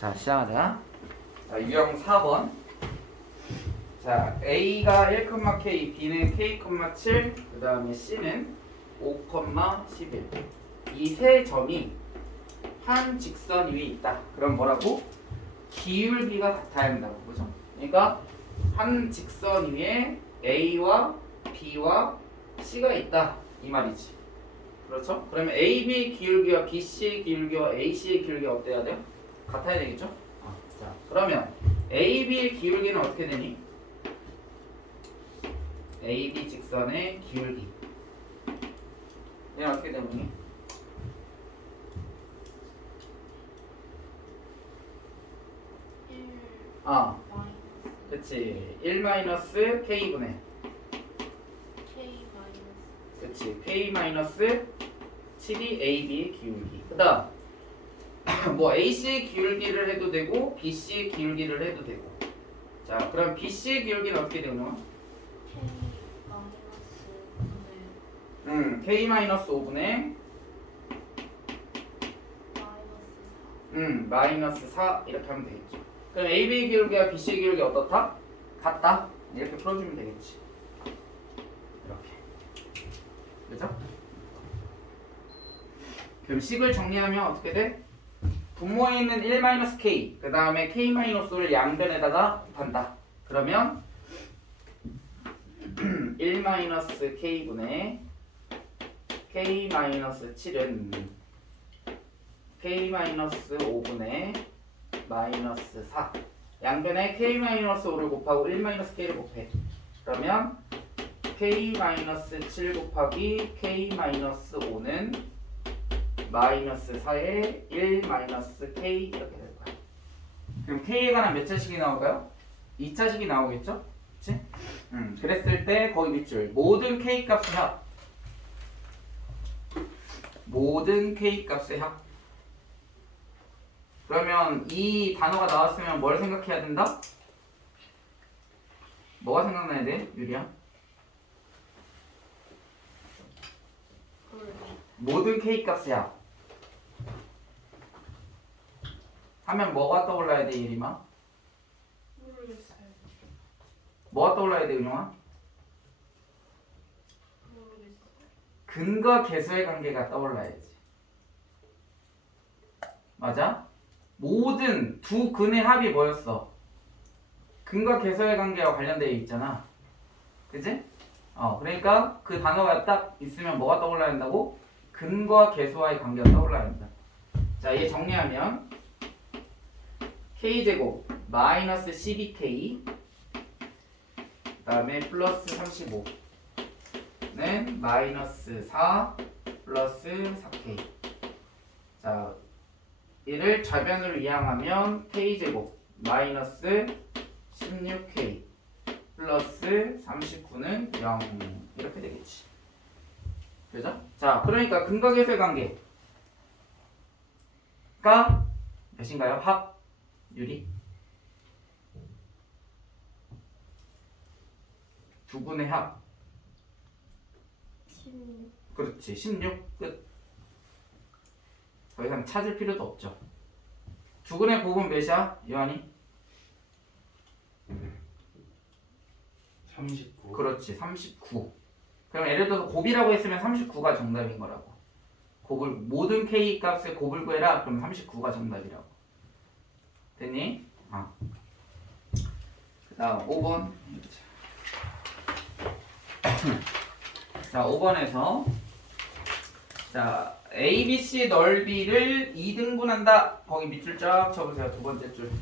자, 시작하자. 자, 유형 4번. 자, A가 1,K, B는 K,7, 그 다음에 C는 5,11. 이 세 점이 한 직선 위에 있다. 그럼 뭐라고? 기울기가 같아야 한다고. 그죠? 그러니까 한 직선 위에 A와 B와 C가 있다. 이 말이지. 그렇죠? 그러면 AB 기울기와 BC 기울기와 AC의 기울기가 어때야 돼요? 같아야 되겠죠? 자, 그러면 AB 기울기는 어떻게 되니? AB 직선의 기울기. 얘는 어떻게 되니? 그치. 1-K분의 그치. K-7이 AB의 기울기. 그 다음 뭐 AC의 기울기를 해도 되고 BC의 기울기를 해도 되고. 자, 그럼 BC의 기울기는 어떻게 되노? K-5분의 -4 이렇게 하면 되겠죠. 그럼 AB의 기울기와 BC의 기울기 어떻다? 같다? 이렇게 풀어주면 되겠지. 이렇게. 그죠? 그럼 식을 정리하면 어떻게 돼? 분모에 있는 1-K 그 다음에 K-를 양변에다가 곱한다. 그러면 1-K분의 K-7은 K-5분의 -4 양변에 K-5를 곱하고 1-K를 곱해. 그러면 K-7 곱하기 K-5는 -4에 1-K 이렇게 될 거야. 그럼 K에 관한 몇 차식이 나올까요? 2차식이 나오겠죠? 그치? 그랬을 때 거기 밑줄 모든 K 값의 합 모든 K 값의 합. 그러면 이 단어가 나왔으면 뭘 생각해야 된다? 뭐가 생각나야 돼, 유리야? 모든 K 값의 합 하면 뭐가 떠올라야 돼, 예림아? 모르겠어요. 뭐가 떠올라야 돼, 은영아? 모르겠어요. 근과 계수의 관계가 떠올라야지. 맞아? 모든 두 근의 합이 뭐였어? 근과 계수의 관계와 관련되어 있잖아. 그치? 그러니까 그 단어가 딱 있으면 뭐가 떠올라야 한다고? 근과 계수와의 관계가 떠올라야 한다. 자, 얘 정리하면 k제곱 마이너스 12k 그 다음에 플러스 35는 마이너스 4 플러스 4k. 자, 이를 좌변으로 이항하면 k제곱 마이너스 16k 플러스 39는 0 이렇게 되겠지. 그죠? 자, 그러니까 근과 계수의 관계가 몇인가요? 합, 유리? 두 분의 합. 16. 그렇지. 16 끝. 더 이상 찾을 필요도 없죠. 두 근의 곱은 몇이야? 요한이? 39. 그렇지. 39. 그럼 예를 들어서 곱이라고 했으면 39가 정답인 거라고. 곱을 모든 k 값의 곱을 구해라. 그럼 39가 정답이라고. 됐니? 그다음 5번. 자, 5번에서 자, ABC 넓이를 2등분한다. 거기 밑줄 쫙 쳐보세요. 두 번째 줄.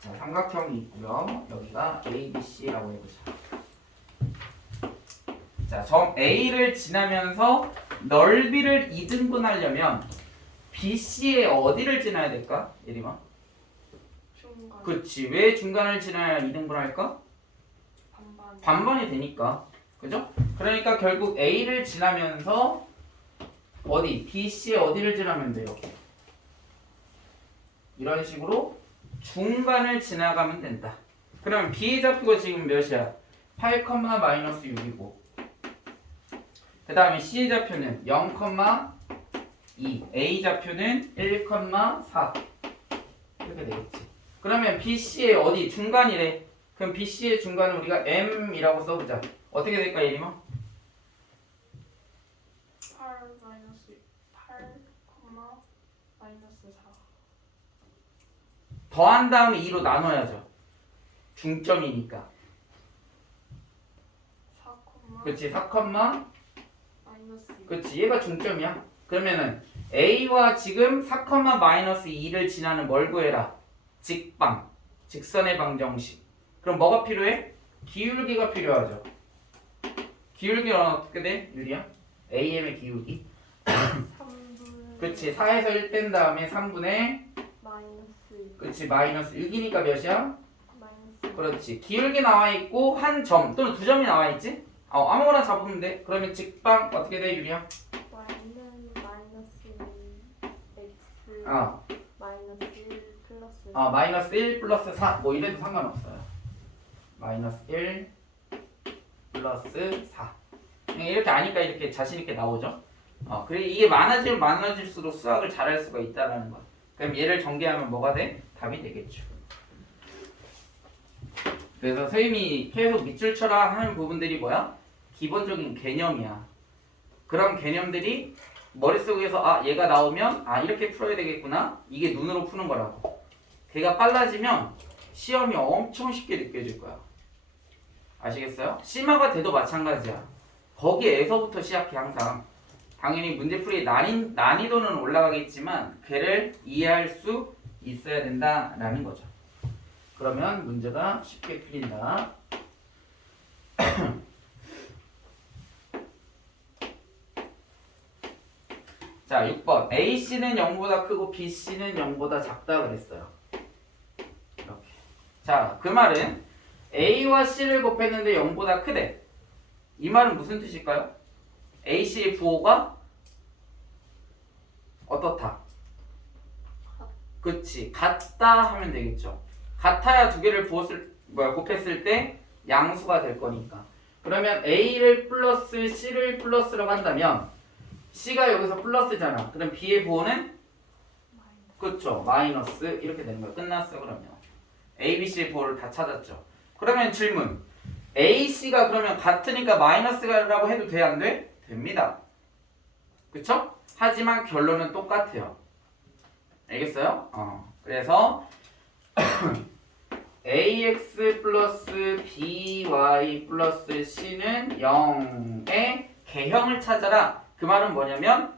자, 삼각형이 있고요. 여기가 ABC라고 해보자. 자, 점 A를 지나면서 넓이를 2등분하려면 BC의 어디를 지나야 될까? 예림아? 중간. 그치. 왜 중간을 지나야 2등분할까? 반반. 반반이 되니까. 그죠? 그러니까 결국 A를 지나면서 어디? BC의 어디를 지나면 돼요? 이런 식으로 중간을 지나가면 된다. 그럼 B의 좌표가 지금 몇이야? 8, -6이고 그 다음에 C의 좌표는 0,2, A 좌표는 1,4 이렇게 되겠지. 그러면 BC의 어디 중간이래. 그럼 BC의 중간은 우리가 M이라고 써보자. 어떻게 될까 예림아? 8 마이너스 8, 마이너스 4. 더한 다음에 2로 나눠야죠. 중점이니까. 4, 그치 4, 마이너스 2. 그치 얘가 중점이야. 그러면은 A와 지금 4, 마이너스 2를 지나는 뭘 구해라? 직방, 직선의 방정식. 그럼 뭐가 필요해? 기울기가 필요하죠. 기울기는 어떻게 돼? 유리야? AM의 기울기? 3분의 그치 4에서 1 뺀 다음에 3분의 마이너스 2. 그치 마이너스 6이니까 몇이야? 마이너스 그렇지 기울기 나와 있고 한 점 또는 두 점이 나와 있지? 아무거나 잡으면 돼. 그러면 직방 어떻게 돼 유리야? y는 마이너스 x 마이너스 1 플러스 마이너스 1 플러스 4 뭐 이래도 상관없어요. 마이너스 1 플러스 4 그냥 이렇게 아니까 이렇게 자신있게 나오죠. 그래 이게 많아지면 많아질수록 수학을 잘할 수가 있다라는 거야. 그럼 얘를 전개하면 뭐가 돼? 답이 되겠죠. 그래서 선생님이 계속 밑줄 쳐라 하는 부분들이 뭐야? 기본적인 개념이야. 그런 개념들이 머릿속에서 얘가 나오면 이렇게 풀어야 되겠구나. 이게 눈으로 푸는 거라고. 걔가 빨라지면 시험이 엄청 쉽게 느껴질 거야. 아시겠어요? 심화가 돼도 마찬가지야. 거기에서부터 시작해 항상. 당연히 문제풀이의 난이도는 올라가겠지만 걔를 이해할 수 있어야 된다라는 거죠. 그러면 문제가 쉽게 풀린다. 자, 6번. AC는 0보다 크고 BC는 0보다 작다 그랬어요. 이렇게. 자, 그 말은 A와 C를 곱했는데 0보다 크대. 이 말은 무슨 뜻일까요? AC의 부호가 어떻다? 그치. 같다 하면 되겠죠. 같아야 두 개를 곱했을 때 양수가 될 거니까. 그러면 A를 플러스 C를 플러스라고 한다면 C가 여기서 플러스잖아. 그럼 B의 부호는? 그쵸. 마이너스 이렇게 되는 거야. 끝났어 그러면. A, B, C의 부호를 다 찾았죠. 그러면 질문. A, C가 그러면 같으니까 마이너스라고 해도 돼? 안 돼? 됩니다. 그쵸? 하지만 결론은 똑같아요. 알겠어요? 그래서 AX 플러스 BY 플러스 C는 0의 개형을 찾아라. 그 말은 뭐냐면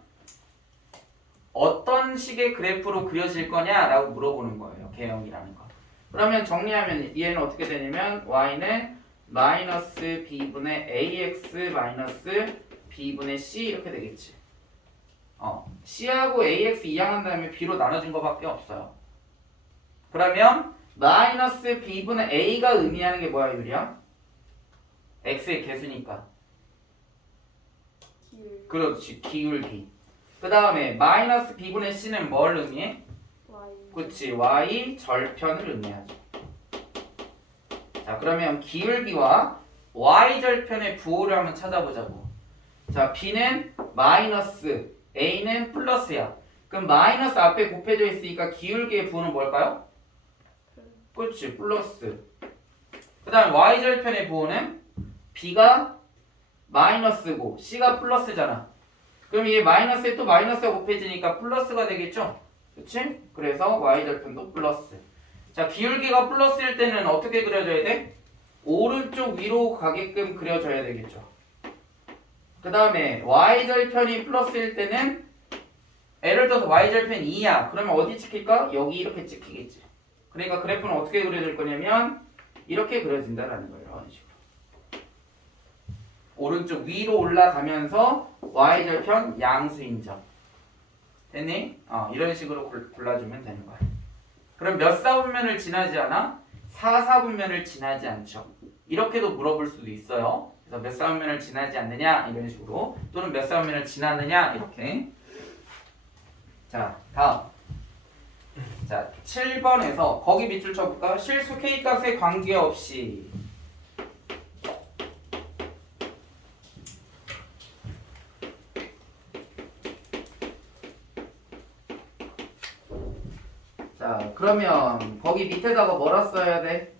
어떤 식의 그래프로 그려질 거냐라고 물어보는 거예요. 개형이라는 거. 그러면 정리하면 얘는 어떻게 되냐면 y는 마이너스 b분의 ax 마이너스 b분의 c 이렇게 되겠지. c하고 ax 이항한 다음에 b로 나눠진 거밖에 없어요. 그러면 마이너스 b분의 a가 의미하는 게 뭐야 유리야? x의 개수니까. 그렇지 기울기. 그 다음에 마이너스 b분의 c는 뭘 의미해? 그치 y 절편을 의미하죠. 자 그러면 기울기와 y 절편의 부호를 한번 찾아보자고. 자 b는 마이너스 a는 플러스야. 그럼 마이너스 앞에 곱해져 있으니까 기울기의 부호는 뭘까요? 그치 플러스. 그 다음에 y 절편의 부호는 b가 마이너스고 c가 플러스잖아. 그럼 이게 마이너스에 또 마이너스가 곱해지니까 플러스가 되겠죠? 그치? 그래서 y절편도 플러스. 자 기울기가 플러스일 때는 어떻게 그려줘야 돼? 오른쪽 위로 가게끔 그려줘야 되겠죠. 그 다음에 y절편이 플러스일 때는 예를 들어서 y절편 2야. 그러면 어디 찍힐까? 여기 이렇게 찍히겠지. 그러니까 그래프는 어떻게 그려질 거냐면 이렇게 그려진다라는 거예요. 이런 식으로. 오른쪽 위로 올라가면서 y절편 양수인 점. 됐니? 이런 식으로 골라주면 되는 거야. 그럼 몇 사분면을 지나지 않아? 4사분면을 지나지 않죠. 이렇게도 물어볼 수도 있어요. 그래서 몇 사분면을 지나지 않느냐 이런 식으로 또는 몇 사분면을 지나느냐 이렇게. 자 다음. 자 7번에서 거기 밑줄 쳐볼까? 실수 K값에 관계없이 자, 그러면 거기 밑에다가 뭐라 써야 돼?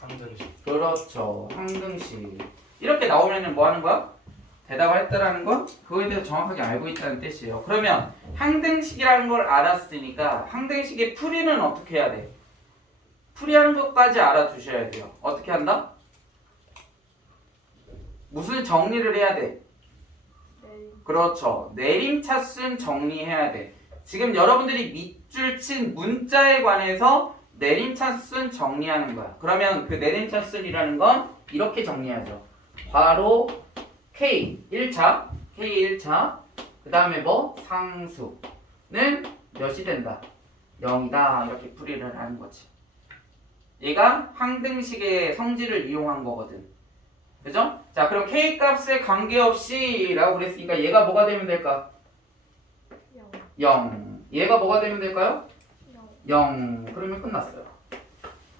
항등식. 그렇죠. 항등식. 이렇게 나오면은 뭐 하는 거야? 대답을 했다라는 건 그거에 대해서 정확하게 알고 있다는 뜻이에요. 그러면 항등식이라는 걸 알았으니까 항등식의 풀이는 어떻게 해야 돼? 풀이하는 것까지 알아두셔야 돼요. 어떻게 한다? 무슨 정리를 해야 돼? 그렇죠. 내림차순 정리해야 돼. 지금 여러분들이 밑줄 친 문자에 관해서 내림차순 정리하는 거야. 그러면 그 내림차순이라는 건 이렇게 정리하죠. 괄호 K 1차, K 1차, 그 다음에 뭐? 상수는 몇이 된다? 0이다. 이렇게 풀이를 하는 거지. 얘가 항등식의 성질을 이용한 거거든. 그죠? 자, 그럼 K 값에 관계없이 라고 그랬으니까 얘가 뭐가 되면 될까? 0. 얘가 뭐가 되면 될까요? 0. 그러면 끝났어요.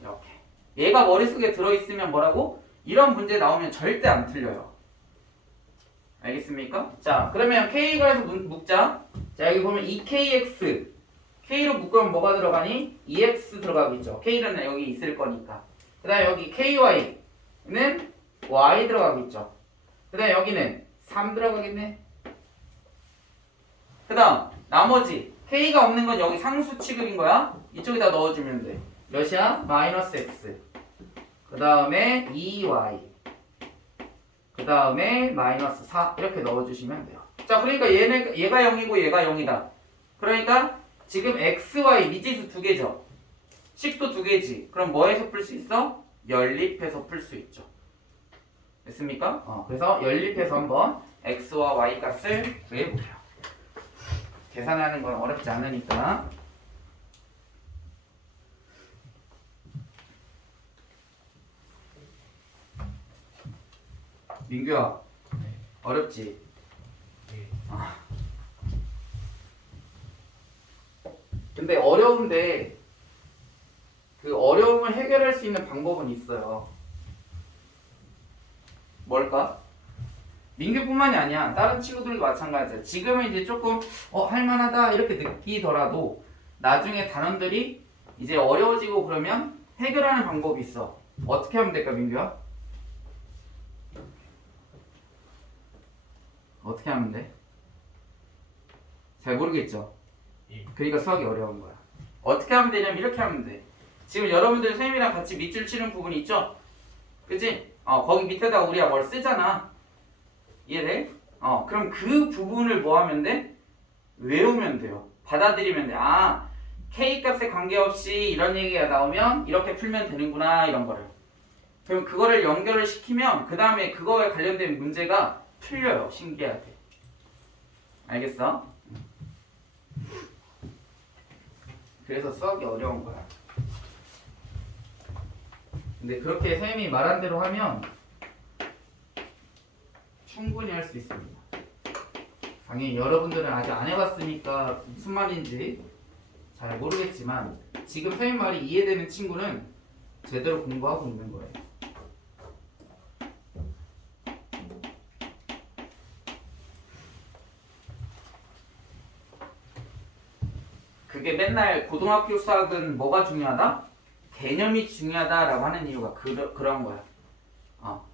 이렇게. 얘가 머릿속에 들어있으면 뭐라고? 이런 문제 나오면 절대 안 틀려요. 알겠습니까? 자, 그러면 K가 해서 묶자. 자, 여기 보면 2KX. K로 묶으면 뭐가 들어가니? 2X 들어가겠죠. K는 여기 있을 거니까. 그 다음에 여기 KY는 Y 들어가겠죠. 그 다음에 여기는 3 들어가겠네. 그 다음 나머지 K가 없는 건 여기 상수 취급인 거야. 이쪽에다 넣어주면 돼. 몇이야? 마이너스 X. 그 다음에 2Y. 그 다음에 마이너스 4. 이렇게 넣어주시면 돼요. 자, 그러니까 얘가 0이고 얘가 0이다. 그러니까 지금 XY 미지수 두 개죠. 식도 두 개지. 그럼 뭐에서 풀 수 있어? 연립해서 풀 수 있죠. 됐습니까? 그래서 연립해서 한번 X와 Y 값을 구해보세요. 계산하는 건 어렵지 않으니까. 민규야, 어렵지? 네. 근데 어려운데 그 어려움을 해결할 수 있는 방법은 있어요. 뭘까? 민규뿐만이 아니야. 다른 친구들도 마찬가지야. 지금은 이제 조금 할만하다 이렇게 느끼더라도 나중에 단원들이 이제 어려워지고 그러면 해결하는 방법이 있어. 어떻게 하면 될까, 민규야? 어떻게 하면 돼? 잘 모르겠죠? 그러니까 수학이 어려운 거야. 어떻게 하면 되냐면 이렇게 하면 돼. 지금 여러분들 선생님이랑 같이 밑줄 치는 부분이 있죠? 그치? 거기 밑에다가 우리가 뭘 쓰잖아. 이해돼? 그럼 그 부분을 뭐 하면 돼? 외우면 돼요. 받아들이면 돼. 아, K 값에 관계없이 이런 얘기가 나오면 이렇게 풀면 되는구나, 이런 거를. 그럼 그거를 연결을 시키면 그 다음에 그거에 관련된 문제가 풀려요. 신기하게. 알겠어? 그래서 수학이 어려운 거야. 근데 그렇게 선생님이 말한 대로 하면 충분히 할 수 있습니다. 당연히 여러분들은 아직 안 해봤으니까 무슨 말인지 잘 모르겠지만 지금 선생님 말이 이해되는 친구는 제대로 공부하고 있는 거예요. 그게 맨날 고등학교 수학은 뭐가 중요하다? 개념이 중요하다라고 하는 이유가 그런 거야.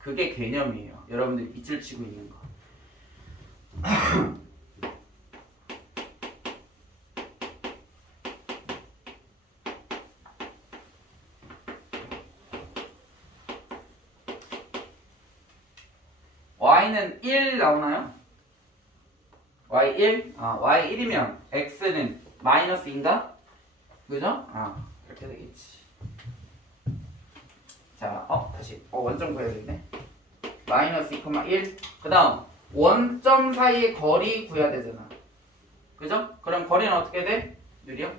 그게 개념이에요. 여러분들이 밑줄 치고 있는 거. y는 1 나오나요? y 1? y 1이면 x는 마이너스인가? 그죠? 이렇게 되겠지. 자, 다시 원점 구해야겠네. 마이너스 2,1. 그 다음 원점 사이의 거리 구해야 되잖아. 그죠? 그럼 거리는 어떻게 돼? 유리야?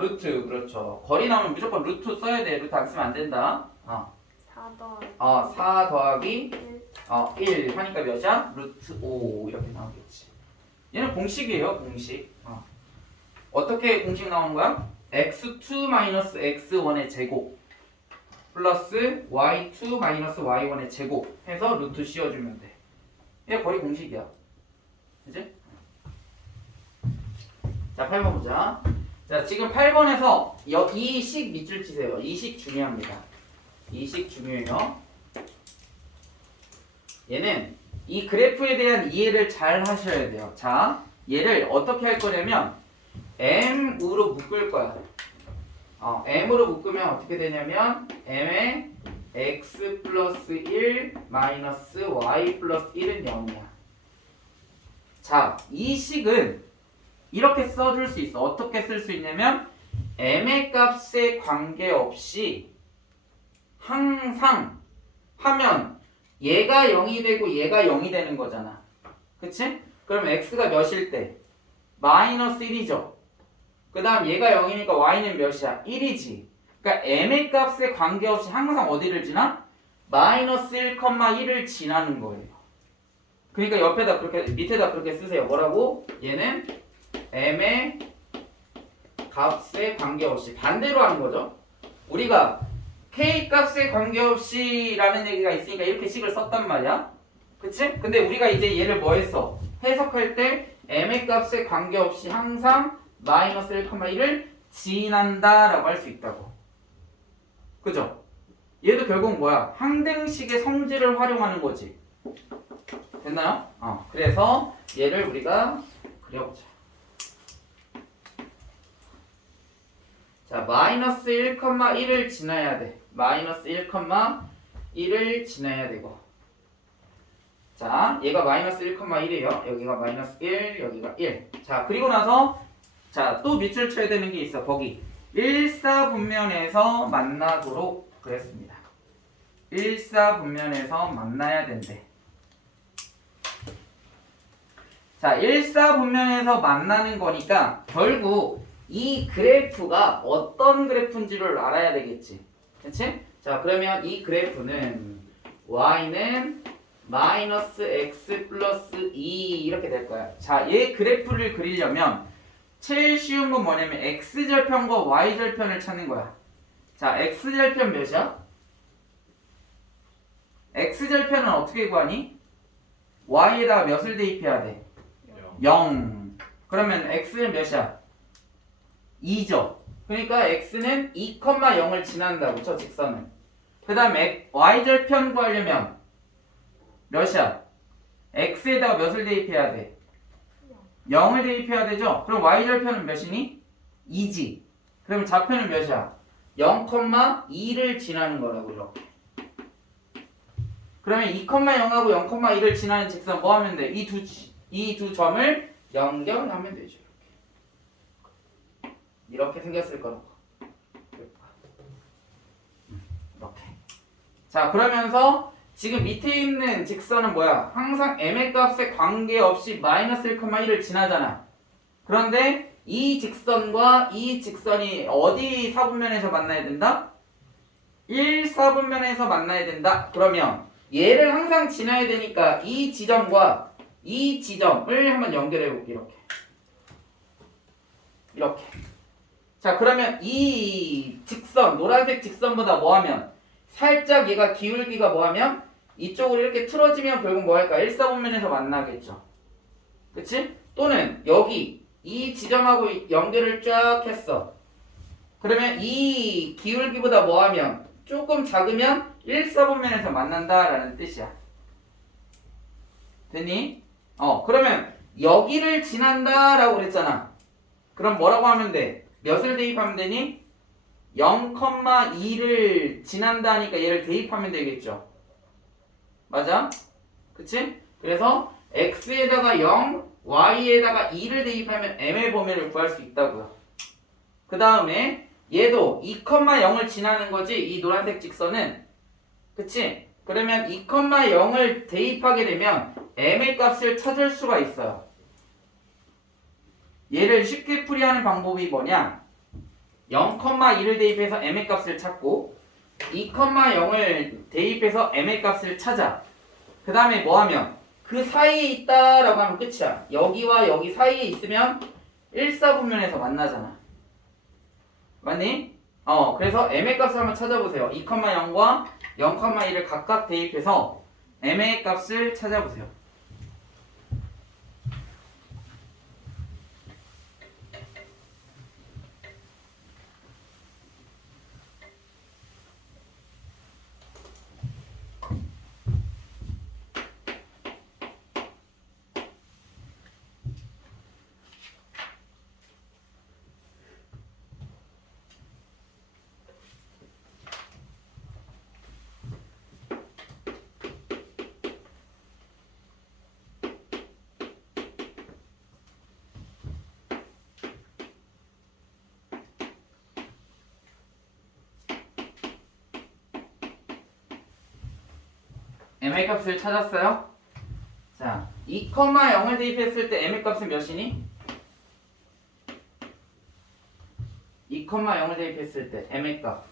루트. 그렇죠. 거리 나오면 무조건 루트 써야 돼. 루트 안 쓰면 안 된다. 4 더하기 1 하니까 몇이야? 루트 5 이렇게 나오겠지. 얘는 공식이에요. 공식. 어떻게 공식 나오는 거야? x2 마이너스 x1의 제곱 플러스 y2 마이너스 y1의 제곱 해서 루트 씌워주면 돼. 얘 거의 공식이야. 그치? 자, 8번 보자. 자, 지금 8번에서 이 식 밑줄 치세요. 이 식 중요합니다. 이 식 중요해요. 얘는 이 그래프에 대한 이해를 잘 하셔야 돼요. 자, 얘를 어떻게 할 거냐면 m으로 묶을 거야. m으로 묶으면 어떻게 되냐면 m에 x 플러스 1 마이너스 y 플러스 1은 0이야. 자, 이 식은 이렇게 써줄 수 있어. 어떻게 쓸 수 있냐면 m의 값에 관계없이 항상 하면 얘가 0이 되고 얘가 0이 되는 거잖아. 그치? 그럼 x가 몇일 때? 마이너스 1이죠. 그 다음 얘가 0이니까 y는 몇이야? 1이지. 그러니까 m의 값에 관계없이 항상 어디를 지나? 마이너스 1,1을 지나는 거예요. 그러니까 옆에다 그렇게 밑에다 그렇게 쓰세요. 뭐라고? 얘는 m의 값에 관계없이 반대로 하는 거죠. 우리가 k 값에 관계없이 라는 얘기가 있으니까 이렇게 식을 썼단 말이야. 그치? 근데 우리가 이제 얘를 뭐 했어? 해석할 때 m의 값에 관계없이 항상 마이너스 1,1을 지난다 라고 할 수 있다고. 그죠? 얘도 결국 뭐야? 항등식의 성질을 활용하는 거지. 됐나요? 그래서 얘를 우리가 그려보자. 자, 마이너스 1,1을 지나야 돼. 마이너스 1,1을 지나야 되고. 자, 얘가 마이너스 1,1이에요. 여기가 마이너스 1, 여기가 1. 자, 그리고 나서 자, 또 밑줄 쳐야 되는 게 있어. 거기 1사분면에서 만나도록 그랬습니다. 1사분면에서 만나야 된대. 자, 1사분면에서 만나는 거니까 결국 이 그래프가 어떤 그래프인지를 알아야 되겠지. 그치? 자, 그러면 이 그래프는 y는 마이너스 x 플러스 2 이렇게 될 거야. 자, 얘 그래프를 그리려면 제일 쉬운 건 뭐냐면 x절편과 y절편을 찾는 거야. 자, x절편 몇이야? x절편은 어떻게 구하니? y에다가 몇을 대입해야 돼? 0. 그러면 x는 몇이야? 2죠. 그러니까 x는 2,0을 지난다고 저 직선은. 그 다음에 y절편 구하려면 몇이야? x에다가 몇을 대입해야 돼? 0을 대입해야 되죠? 그럼 y절편은 몇이니? 2지. 그럼 좌표는 몇이야? 0,2를 지나는 거라고 이렇게. 그러면 2,0하고 0,1을 지나는 직선 뭐 하면 돼? 이 두 점을 연결하면 되죠. 이렇게 생겼을 거라고. 이렇게. 자, 그러면서 지금 밑에 있는 직선은 뭐야? 항상 m의 값에 관계없이 마이너스 1,1을 지나잖아. 그런데 이 직선과 이 직선이 어디 사분면에서 만나야 된다? 1사분면에서 만나야 된다. 그러면 얘를 항상 지나야 되니까 이 지점과 이 지점을 한번 연결해 볼게요. 이렇게. 이렇게. 자, 그러면 이 직선, 노란색 직선보다 뭐하면 살짝 얘가 기울기가 뭐하면 이쪽으로 이렇게 틀어지면 결국 뭐할까? 1사분면에서 만나겠죠. 그치? 또는 여기 이 지점하고 연결을 쫙 했어. 그러면 이 기울기보다 뭐하면 조금 작으면 1사분면에서 만난다라는 뜻이야. 됐니? 그러면 여기를 지난다라고 그랬잖아. 그럼 뭐라고 하면 돼? 몇을 대입하면 되니? 0,2를 지난다 하니까 얘를 대입하면 되겠죠. 맞아? 그치? 그래서 x에다가 0, y에다가 2를 대입하면 m의 범위를 구할 수 있다고요. 그 다음에 얘도 2,0을 지나는 거지. 이 노란색 직선은. 그치? 그러면 2,0을 대입하게 되면 m의 값을 찾을 수가 있어요. 얘를 쉽게 풀이하는 방법이 뭐냐? 0,2를 대입해서 m의 값을 찾고 2,0을 대입해서 m의 값을 찾아. 그 다음에 뭐하면 그 사이에 있다라고 하면 끝이야. 여기와 여기 사이에 있으면 1사분면에서 만나잖아. 맞니? 그래서 m의 값을 한번 찾아보세요. 2,0과 0,1을 각각 대입해서 m의 값을 찾아보세요. m의 값을 찾았어요? 자, 2,0을 대입했을 때 m의 값은 몇이니? 2,0을 대입했을 때 m의 값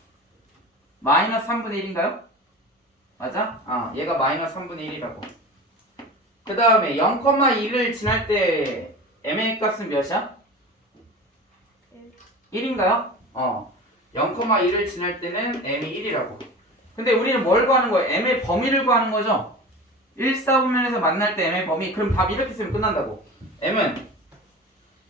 마이너스 3분의 1인가요? 맞아? 얘가 마이너스 3분의 1이라고. 그 다음에 0,2를 지날 때 m의 값은 몇이야? 1인가요? 0,2를 지날 때는 m이 1이라고. 근데 우리는 뭘 구하는 거예요? m의 범위를 구하는 거죠? 1, 4분면에서 만날 때 m의 범위. 그럼 답 이렇게 쓰면 끝난다고. m은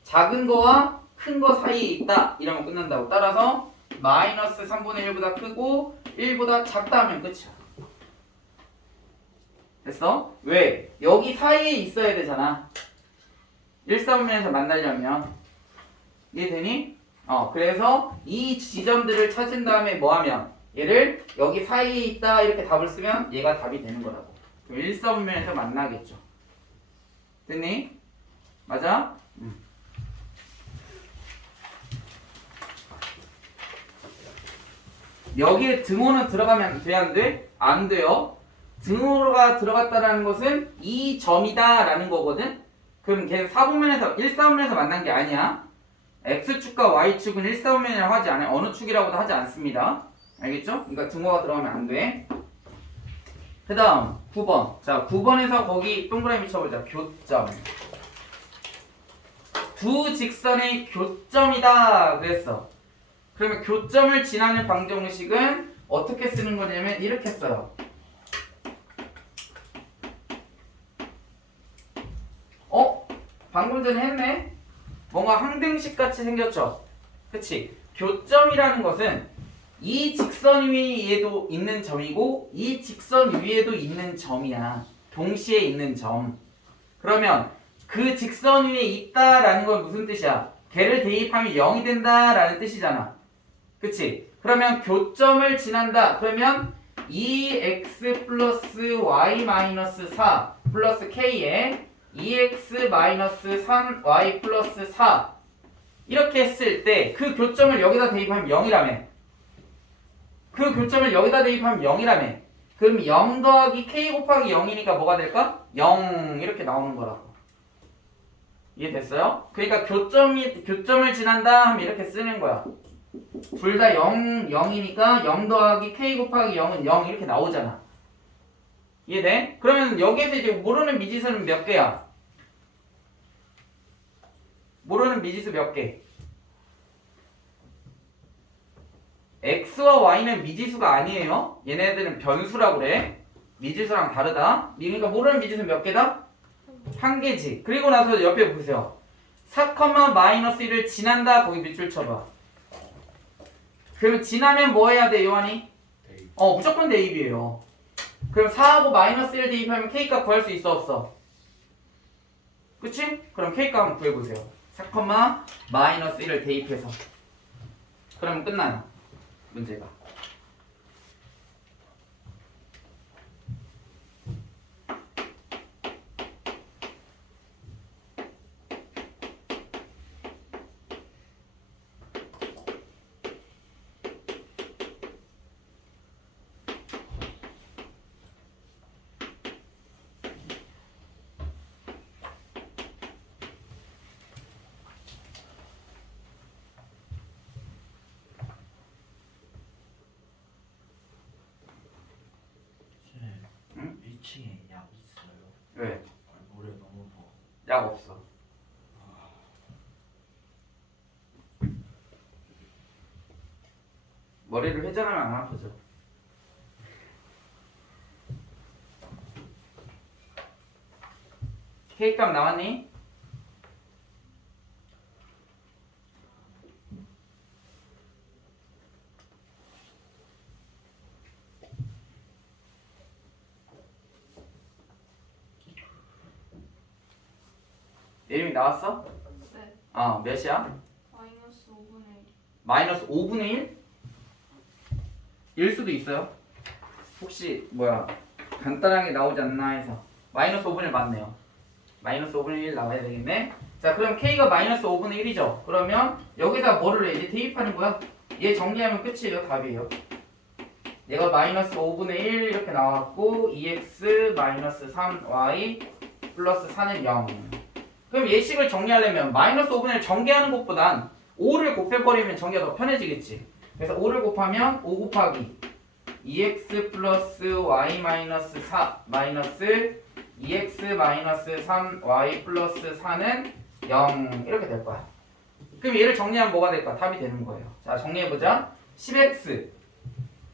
작은 거와 큰 거 사이에 있다 이러면 끝난다고. 따라서 마이너스 3분의 1보다 크고 1보다 작다 하면 끝이야. 됐어? 왜? 여기 사이에 있어야 되잖아. 1, 4분면에서 만나려면. 이해되니? 그래서 이 지점들을 찾은 다음에 뭐 하면 얘를 여기 사이에 있다 이렇게 답을 쓰면 얘가 답이 되는 거라고. 그럼 1, 4분면에서 만나겠죠. 됐니? 맞아? 여기에 등호는 들어가면 돼, 안 돼? 안 돼요. 등호가 들어갔다라는 것은 이 점이다 라는 거거든. 그럼 걔는 4분면에서 1, 4분면에서 만난 게 아니야. X축과 Y축은 1, 4분면이라고 하지 않아요. 어느 축이라고도 하지 않습니다. 알겠죠? 그러니까 등호가 들어가면 안 돼. 그 다음 9번. 자, 9번에서 거기 동그라미 쳐보자. 교점. 두 직선의 교점이다 그랬어. 그러면 교점을 지나는 방정식은 어떻게 쓰는 거냐면 이렇게 써요. 방금 전에 했네? 뭔가 항등식 같이 생겼죠? 그치? 교점이라는 것은 이 직선 위에도 있는 점이고 이 직선 위에도 있는 점이야. 동시에 있는 점. 그러면 그 직선 위에 있다라는 건 무슨 뜻이야? 걔를 대입하면 0이 된다라는 뜻이잖아. 그치? 그러면 교점을 지난다. 그러면 2x 플러스 y 마이너스 4 플러스 k에 2x 마이너스 3y 플러스 4 이렇게 했을 때 그 교점을 여기다 대입하면 0이라며. 그 교점을 여기다 대입하면 0이라며. 그럼 0 더하기 k 곱하기 0이니까 뭐가 될까? 0 이렇게 나오는 거라고. 이해됐어요? 그러니까 교점을 지난다 하면 이렇게 쓰는 거야. 둘 다 0, 0이니까 0 더하기 k 곱하기 0은 0 이렇게 나오잖아. 이해돼? 그러면 여기에서 이제 모르는 미지수는 몇 개야? 모르는 미지수 몇 개? x와 y는 미지수가 아니에요. 얘네들은 변수라고 그래. 미지수랑 다르다. 그러니까 모르는 미지수 몇 개다? 한 개지. 그리고 나서 옆에 보세요. 4, 마이너스 1을 지난다. 거기 밑줄 쳐봐. 그러면 지나면 뭐 해야 돼, 요한이? 대입. 무조건 대입이에요. 그럼 4하고 마이너스 1 대입하면 k값 구할 수 있어, 없어? 그치? 그럼 k값 한번 구해보세요. 4, 마이너스 1을 대입해서. 그러면 끝나요. 문제가. 응? 1층에 약 있어요. 왜? 노래 너무 더워. 약 없어. 머리를 회전하면 안 아프죠? K값 나왔니? 이름이 나왔어? 네. 몇이야? 마이너스 5분의 1. 마이너스 5분의 1? 일 수도 있어요. 혹시 간단하게 나오지 않나 해서. 마이너스 5분의 1 맞네요. 마이너스 5분의 1 나와야 되겠네. 자, 그럼 K가 마이너스 5분의 1이죠. 그러면 여기다 뭐를 해? 이제 대입하는 거야. 얘 정리하면 끝이에요. 답이에요. 얘가 마이너스 5분의 1 이렇게 나왔고 2x 마이너스 3y 플러스 4는 0. 그럼 예식을 정리하려면 마이너스 5분의 1 전개하는 것보단 5를 곱해버리면 전개가 더 편해지겠지. 그래서 5를 곱하면 5 곱하기 2x 플러스 y 마이너스 4 마이너스 2x 마이너스 3y 플러스 4는 0 이렇게 될 거야. 그럼 얘를 정리하면 뭐가 될까? 답이 되는 거예요. 자, 정리해보자. 10x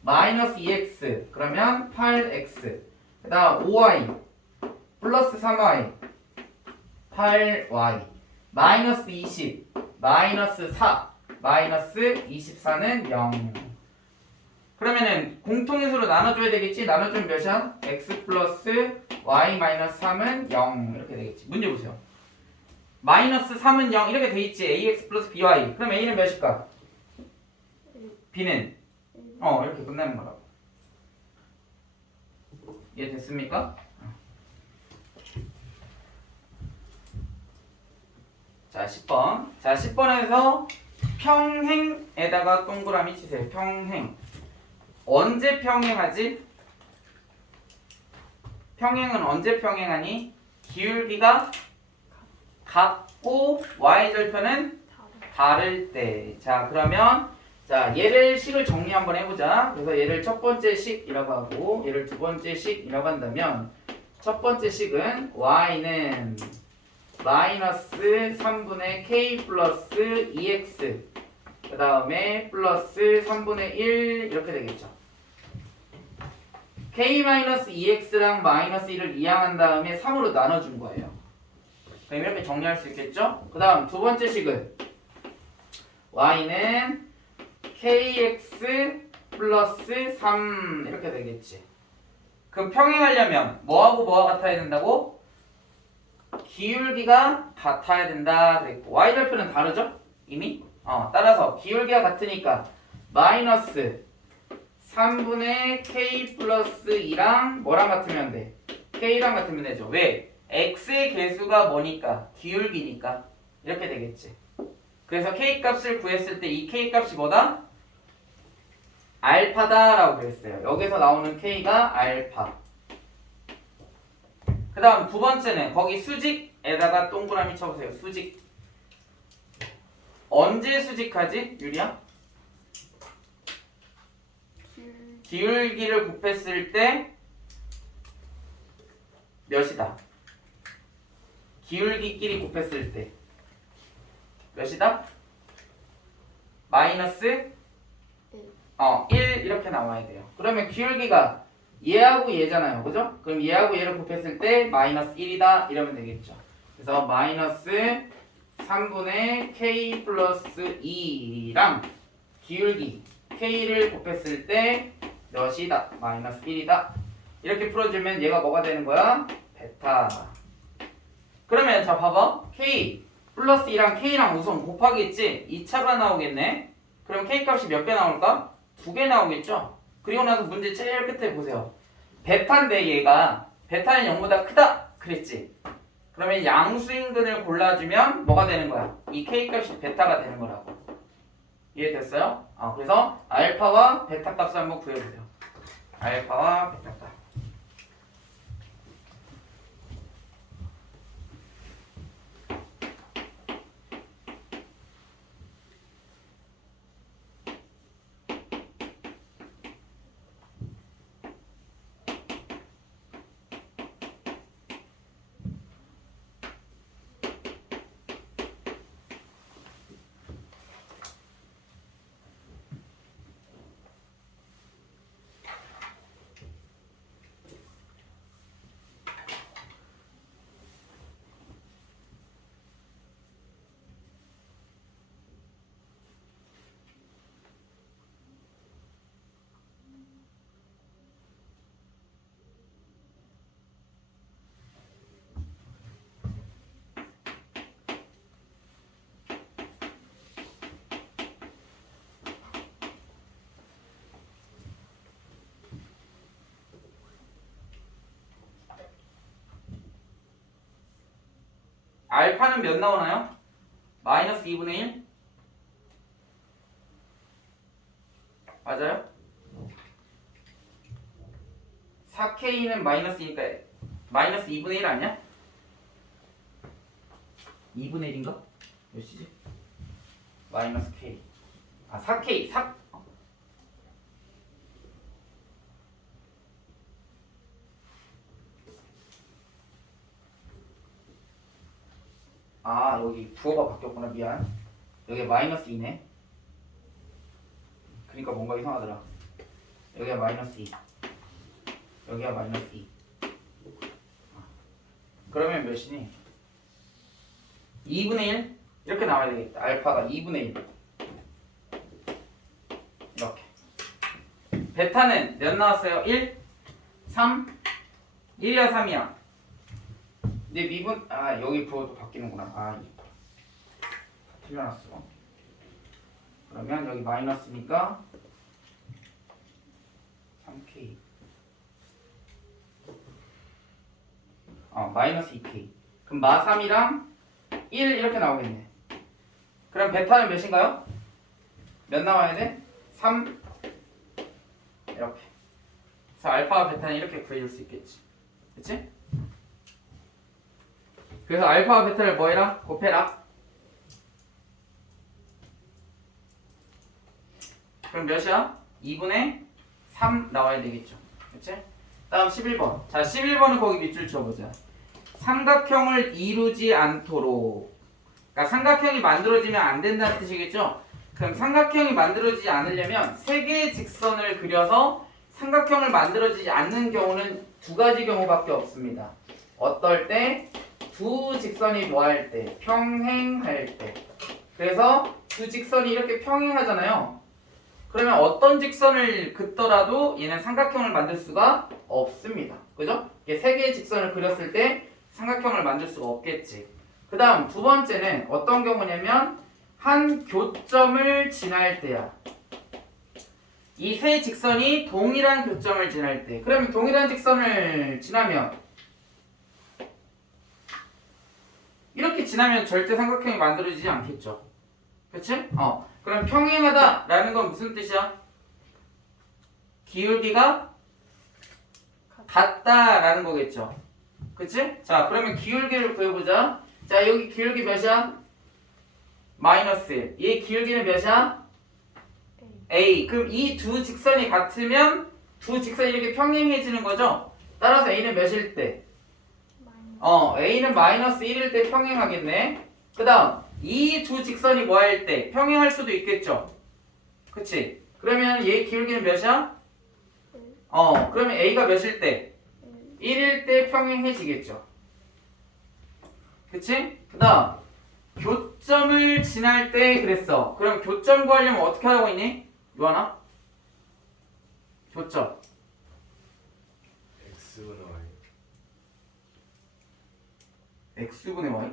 마이너스 2x 그러면 8x 그 다음 5y 플러스 3y 8y 마이너스 20 마이너스 4 마이너스 24는 0. 그러면은 공통인수로 나눠줘야 되겠지? 나눠주면 몇이야? x 플러스 y 마이너스 3은 0 이렇게 되겠지. 문제 보세요. 마이너스 3은 0 이렇게 돼 있지. ax 플러스 by. 그럼 a는 몇일까? b는 이렇게 끝나는 거라고. 이해됐습니까? 자, 10번. 자, 10번에서 평행에다가 동그라미 치세요. 평행. 언제 평행하지? 평행은 언제 평행하니? 기울기가 같고 y절편은 다를 때. 자, 그러면 자, 얘를 식을 정리 한번 해보자. 그래서 얘를 첫 번째 식이라고 하고 얘를 두 번째 식이라고 한다면 첫 번째 식은 y는 마이너스 3분의 k 플러스 2x 그 다음에 플러스 3분의 1 이렇게 되겠죠. k-2x랑 마이너스 1을 이항한 다음에 3으로 나눠준 거예요. 그럼 이렇게 정리할 수 있겠죠? 그 다음 두 번째 식은 y는 kx 플러스 3 이렇게 되겠지. 그럼 평행하려면 뭐하고 뭐가 같아야 된다고? 기울기가 같아야 된다 그랬고 y절편은 다르죠? 이미? 따라서 기울기가 같으니까 마이너스 3분의 k 플러스 2랑 뭐랑 같으면 돼? k랑 같으면 되죠. 왜? x의 개수가 뭐니까? 기울기니까 이렇게 되겠지. 그래서 k 값을 구했을 때 이 k 값이 뭐다? 알파다라고 그랬어요. 여기서 나오는 k가 알파. 그 다음 두 번째는 거기 수직에다가 동그라미 쳐보세요. 수직. 언제 수직하지? 유리야? 기울기를 곱했을 때 몇이다? 기울기끼리 곱했을 때 몇이다? 마이너스 1 이렇게 나와야 돼요. 그러면 기울기가 얘하고 얘잖아요. 그죠? 그럼 얘하고 얘를 곱했을 때 마이너스 1이다 이러면 되겠죠. 그래서 마이너스 3분의 k 플러스 2랑 기울기 k를 곱했을 때 몇이다? 마이너스 1이다. 이렇게 풀어주면 얘가 뭐가 되는 거야? 베타. 그러면 자 봐봐. k 플러스 2랑 k랑 우선 곱하겠지? 2차가 나오겠네. 그럼 k 값이 몇 개 나올까? 2개 나오겠죠? 그리고 나서 문제 제일 끝에 보세요. 베타인데 얘가 베타는 0보다 크다 그랬지? 그러면 양수인근을 골라주면 뭐가 되는 거야? 이 k 값이 베타가 되는 거라고. 이해됐어요? 그래서 알파와 베타 값을 한번 구해보세요. 알파와 베타 값. 알파는 몇 나오나요? 마이너스 2분의 1? 맞아요? 4K는 마이너스니까 마이너스 2분의 1 아니야? 2분의 1인가? 몇이지? 마이너스 K. 아 4K 4. 아 여기 부호가 바뀌었구나. 미안. 여기 마이너스 2네. 그러니까 뭔가 이상하더라. 여기가 마이너스 2. 여기가 마이너스 2. 그러면 몇이니? 2분의 1? 이렇게 나와야 되겠다. 알파가 2분의 1. 이렇게. 베타는 몇 나왔어요? 1? 3? 1이야 3이야? 근데 미분 아 여기 부호도 바뀌는구나. 아 틀려놨어. 그러면 여기 마이너스니까 3K 마이너스 2K. 그럼 마 3이랑 1 이렇게 나오겠네. 그럼 베타는 몇인가요? 몇 나와야 돼? 3 이렇게. 그래서 알파와 베타는 이렇게 구해줄 수 있겠지. 그치? 그래서 알파와 베타를 뭐 해라? 곱해라. 그럼 몇이야? 2분의 3 나와야 되겠죠. 그치? 다음 11번. 자, 11번은 거기 밑줄 쳐보자. 삼각형을 이루지 않도록. 그러니까 삼각형이 만들어지면 안 된다는 뜻이겠죠? 그럼 삼각형이 만들어지지 않으려면 세 개의 직선을 그려서 삼각형을 만들어지지 않는 경우는 두 가지 경우밖에 없습니다. 어떨 때? 두 직선이 뭐 할 때? 평행할 때. 그래서 두 직선이 이렇게 평행하잖아요. 그러면 어떤 직선을 긋더라도 얘는 삼각형을 만들 수가 없습니다. 그죠? 이게 세 개의 직선을 그렸을 때 삼각형을 만들 수가 없겠지. 그 다음 두 번째는 어떤 경우냐면 한 교점을 지날 때야. 이 세 직선이 동일한 교점을 지날 때. 그러면 동일한 직선을 지나면 이렇게 지나면 절대 삼각형이 만들어지지 않겠죠. 그치? 그럼 평행하다라는 건 무슨 뜻이야? 기울기가 같다라는 거겠죠. 그치? 자, 그러면 기울기를 구해보자. 자, 여기 기울기 몇이야? 마이너스 1. 얘 기울기는 몇이야? A. 그럼 이 두 직선이 같으면 두 직선이 이렇게 평행해지는 거죠? 따라서 A는 몇일 때? A는 마이너스 1일 때 평행하겠네. 그 다음 이 두 직선이 뭐 할 때? 평행할 수도 있겠죠. 그치? 그러면 얘 기울기는 몇이야? 그러면 A가 몇일 때? 1일 때 평행해지겠죠. 그치? 그 다음 교점을 지날 때 그랬어. 그럼 교점 구하려면 어떻게 하라고 했니? 요하나? 교점 X분의 Y X분의 Y?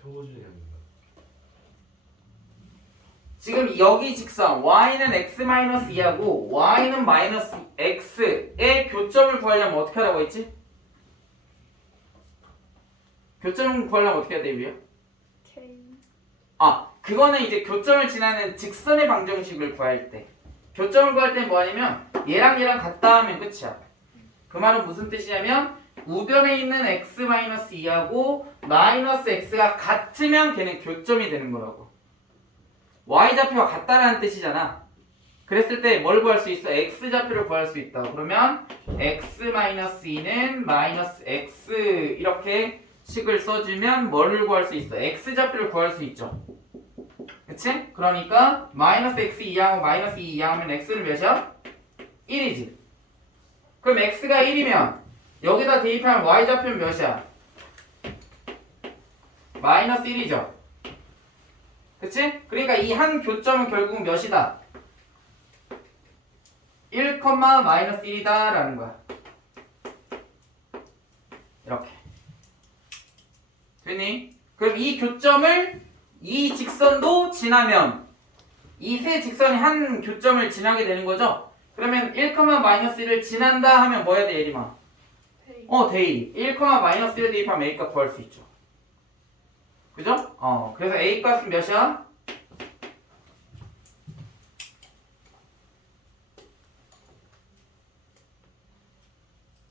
표고준이 아닌가? 지금 여기 직선 y는 x-2하고 y는 마이너스 x의 교점을 구하려면 어떻게 하라고 했지? 교점을 구하려면 어떻게 해야 돼, 위에? K. 그거는 이제 교점을 지나는 직선의 방정식을 구할 때. 교점을 구할 때 뭐 하냐면 얘랑 얘랑 같다 하면 끝이야. 그 말은 무슨 뜻이냐면 우변에 있는 x-2하고 마이너스 x가 같으면 걔는 교점이 되는 거라고. y좌표가 같다라는 뜻이잖아. 그랬을 때 뭘 구할 수 있어? x좌표를 구할 수 있다. 그러면 x-2는 마이너스 x 이렇게 식을 써주면 뭐를 구할 수 있어? x좌표를 구할 수 있죠. 그치? 그러니까 마이너스 x 이하고 마이너스 2 이하면 x는 몇이야? 1이지. 그럼 x가 1이면 여기다 대입하면 y좌표는 몇이야? 마이너스 1이죠. 그치? 그러니까 이 한 교점은 결국 몇이다? 1, 마이너스 1이다 라는 거야. 이렇게 됐니? 그럼 이 교점을 이 직선도 지나면 이 세 직선이 한 교점을 지나게 되는 거죠? 그러면 1, 마이너스 1을 지난다 하면 뭐 해야 돼, 예림아? 대입. 1, 마이너스 1 대입하면 A값 구할 수 있죠. 그죠? 그래서 A값은 몇이야?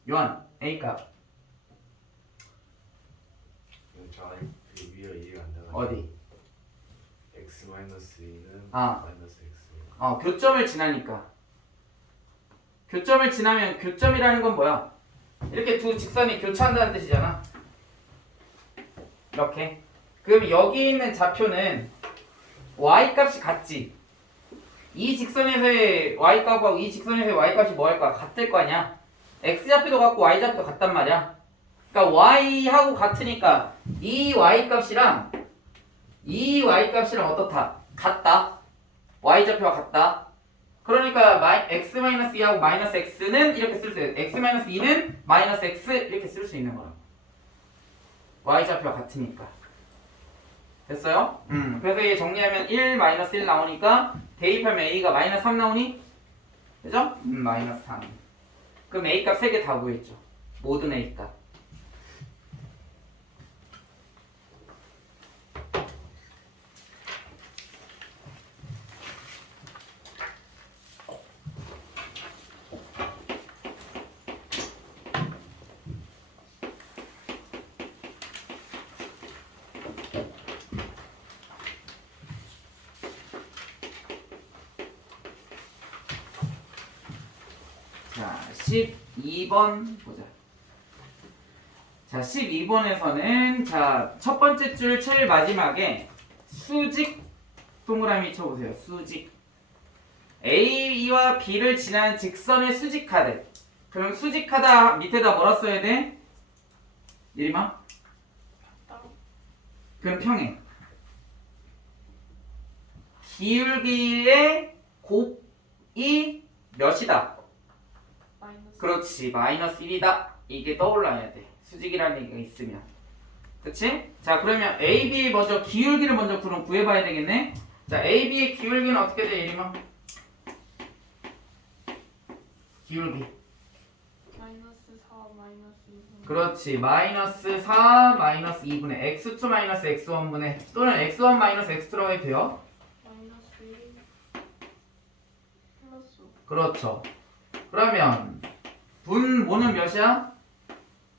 요한 A값 저 위에 이해가 안 돼가지고 어디? x 마이너스 2는 아. 마이너스 x 교점을 지나니까. 교점을 지나면 교점이라는 건 뭐야? 이렇게 두 직선이 교차한다는 뜻이잖아. 이렇게. 그럼 여기 있는 좌표는 y 값이 같지. 이 직선에서의 y 값하고 이 직선에서의 y 값이 뭐 할 거야? 같을 거 아니야. x 좌표도 같고 y 좌표도 같단 말이야. 그러니까 y하고 같으니까 이 y 값이랑 이 y 값이랑 어떻다? 같다. y 좌표가 같다. 그러니까 x-2하고 마이너스 x는 이렇게 쓸 수 있어요. x-2는 마이너스 x 이렇게 쓸 수 있는 거야. y 좌표가 같으니까. 됐어요? 그래서 얘 정리하면 1 마이너스 1 나오니까 대입하면 a가 마이너스 3 나오니? 그죠? 마이너스 3. 그럼 a 값 3개 다 구했죠. 모든 a 값. 자, 12번 보자. 자, 12번에서는 자, 첫 번째 줄 제일 마지막에 수직 동그라미 쳐보세요. 수직. A와 B를 지나는 직선의 수직하대. 그럼 수직하다 밑에다 뭐라 써야 돼? 예림아? 그럼 평행. 기울기의 곱이 몇이다? 마이너스. 그렇지, 마이너스 1이다. 이게 떠올라야 돼. 수직이라는 얘기가 있으면. 그치? 자, 그러면 AB의 먼저 기울기를 먼저 그럼 구해봐야 되겠네. 자, AB의 기울기는 어떻게 돼, 예림아? 기울기. 마이너스 4 마이너스 2. 그렇지, 마이너스 4 마이너스 2분의 x2 마이너스 x1분의 또는 x1 마이너스 x2라고 해도 돼요. 마이너스 1 플러스 5. 그렇죠. 그러면 분모는 몇이야?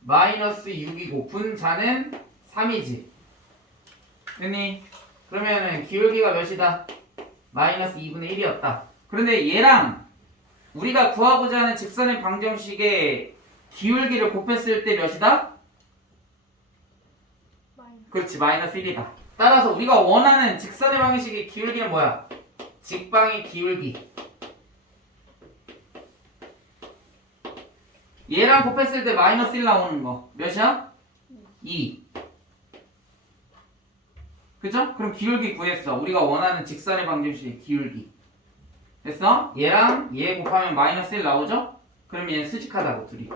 마이너스 6이고 분자는 3이지. 됐니? 그러면은 기울기가 몇이다? 마이너스 2분의 1이었다. 그런데 얘랑 우리가 구하고자 하는 직선의 방정식의 기울기를 곱했을 때 몇이다? 마이너스. 그렇지, 마이너스 1이다. 따라서 우리가 원하는 직선의 방정식의 기울기는 뭐야? 직방의 기울기. 얘랑 곱했을 때 마이너스 1 나오는 거 몇이야? 2. 그죠? 그럼 기울기 구했어. 우리가 원하는 직선의 방정식의 기울기. 됐어? 얘랑 얘 곱하면 마이너스 1 나오죠? 그럼 얘는 수직하다고 둘이.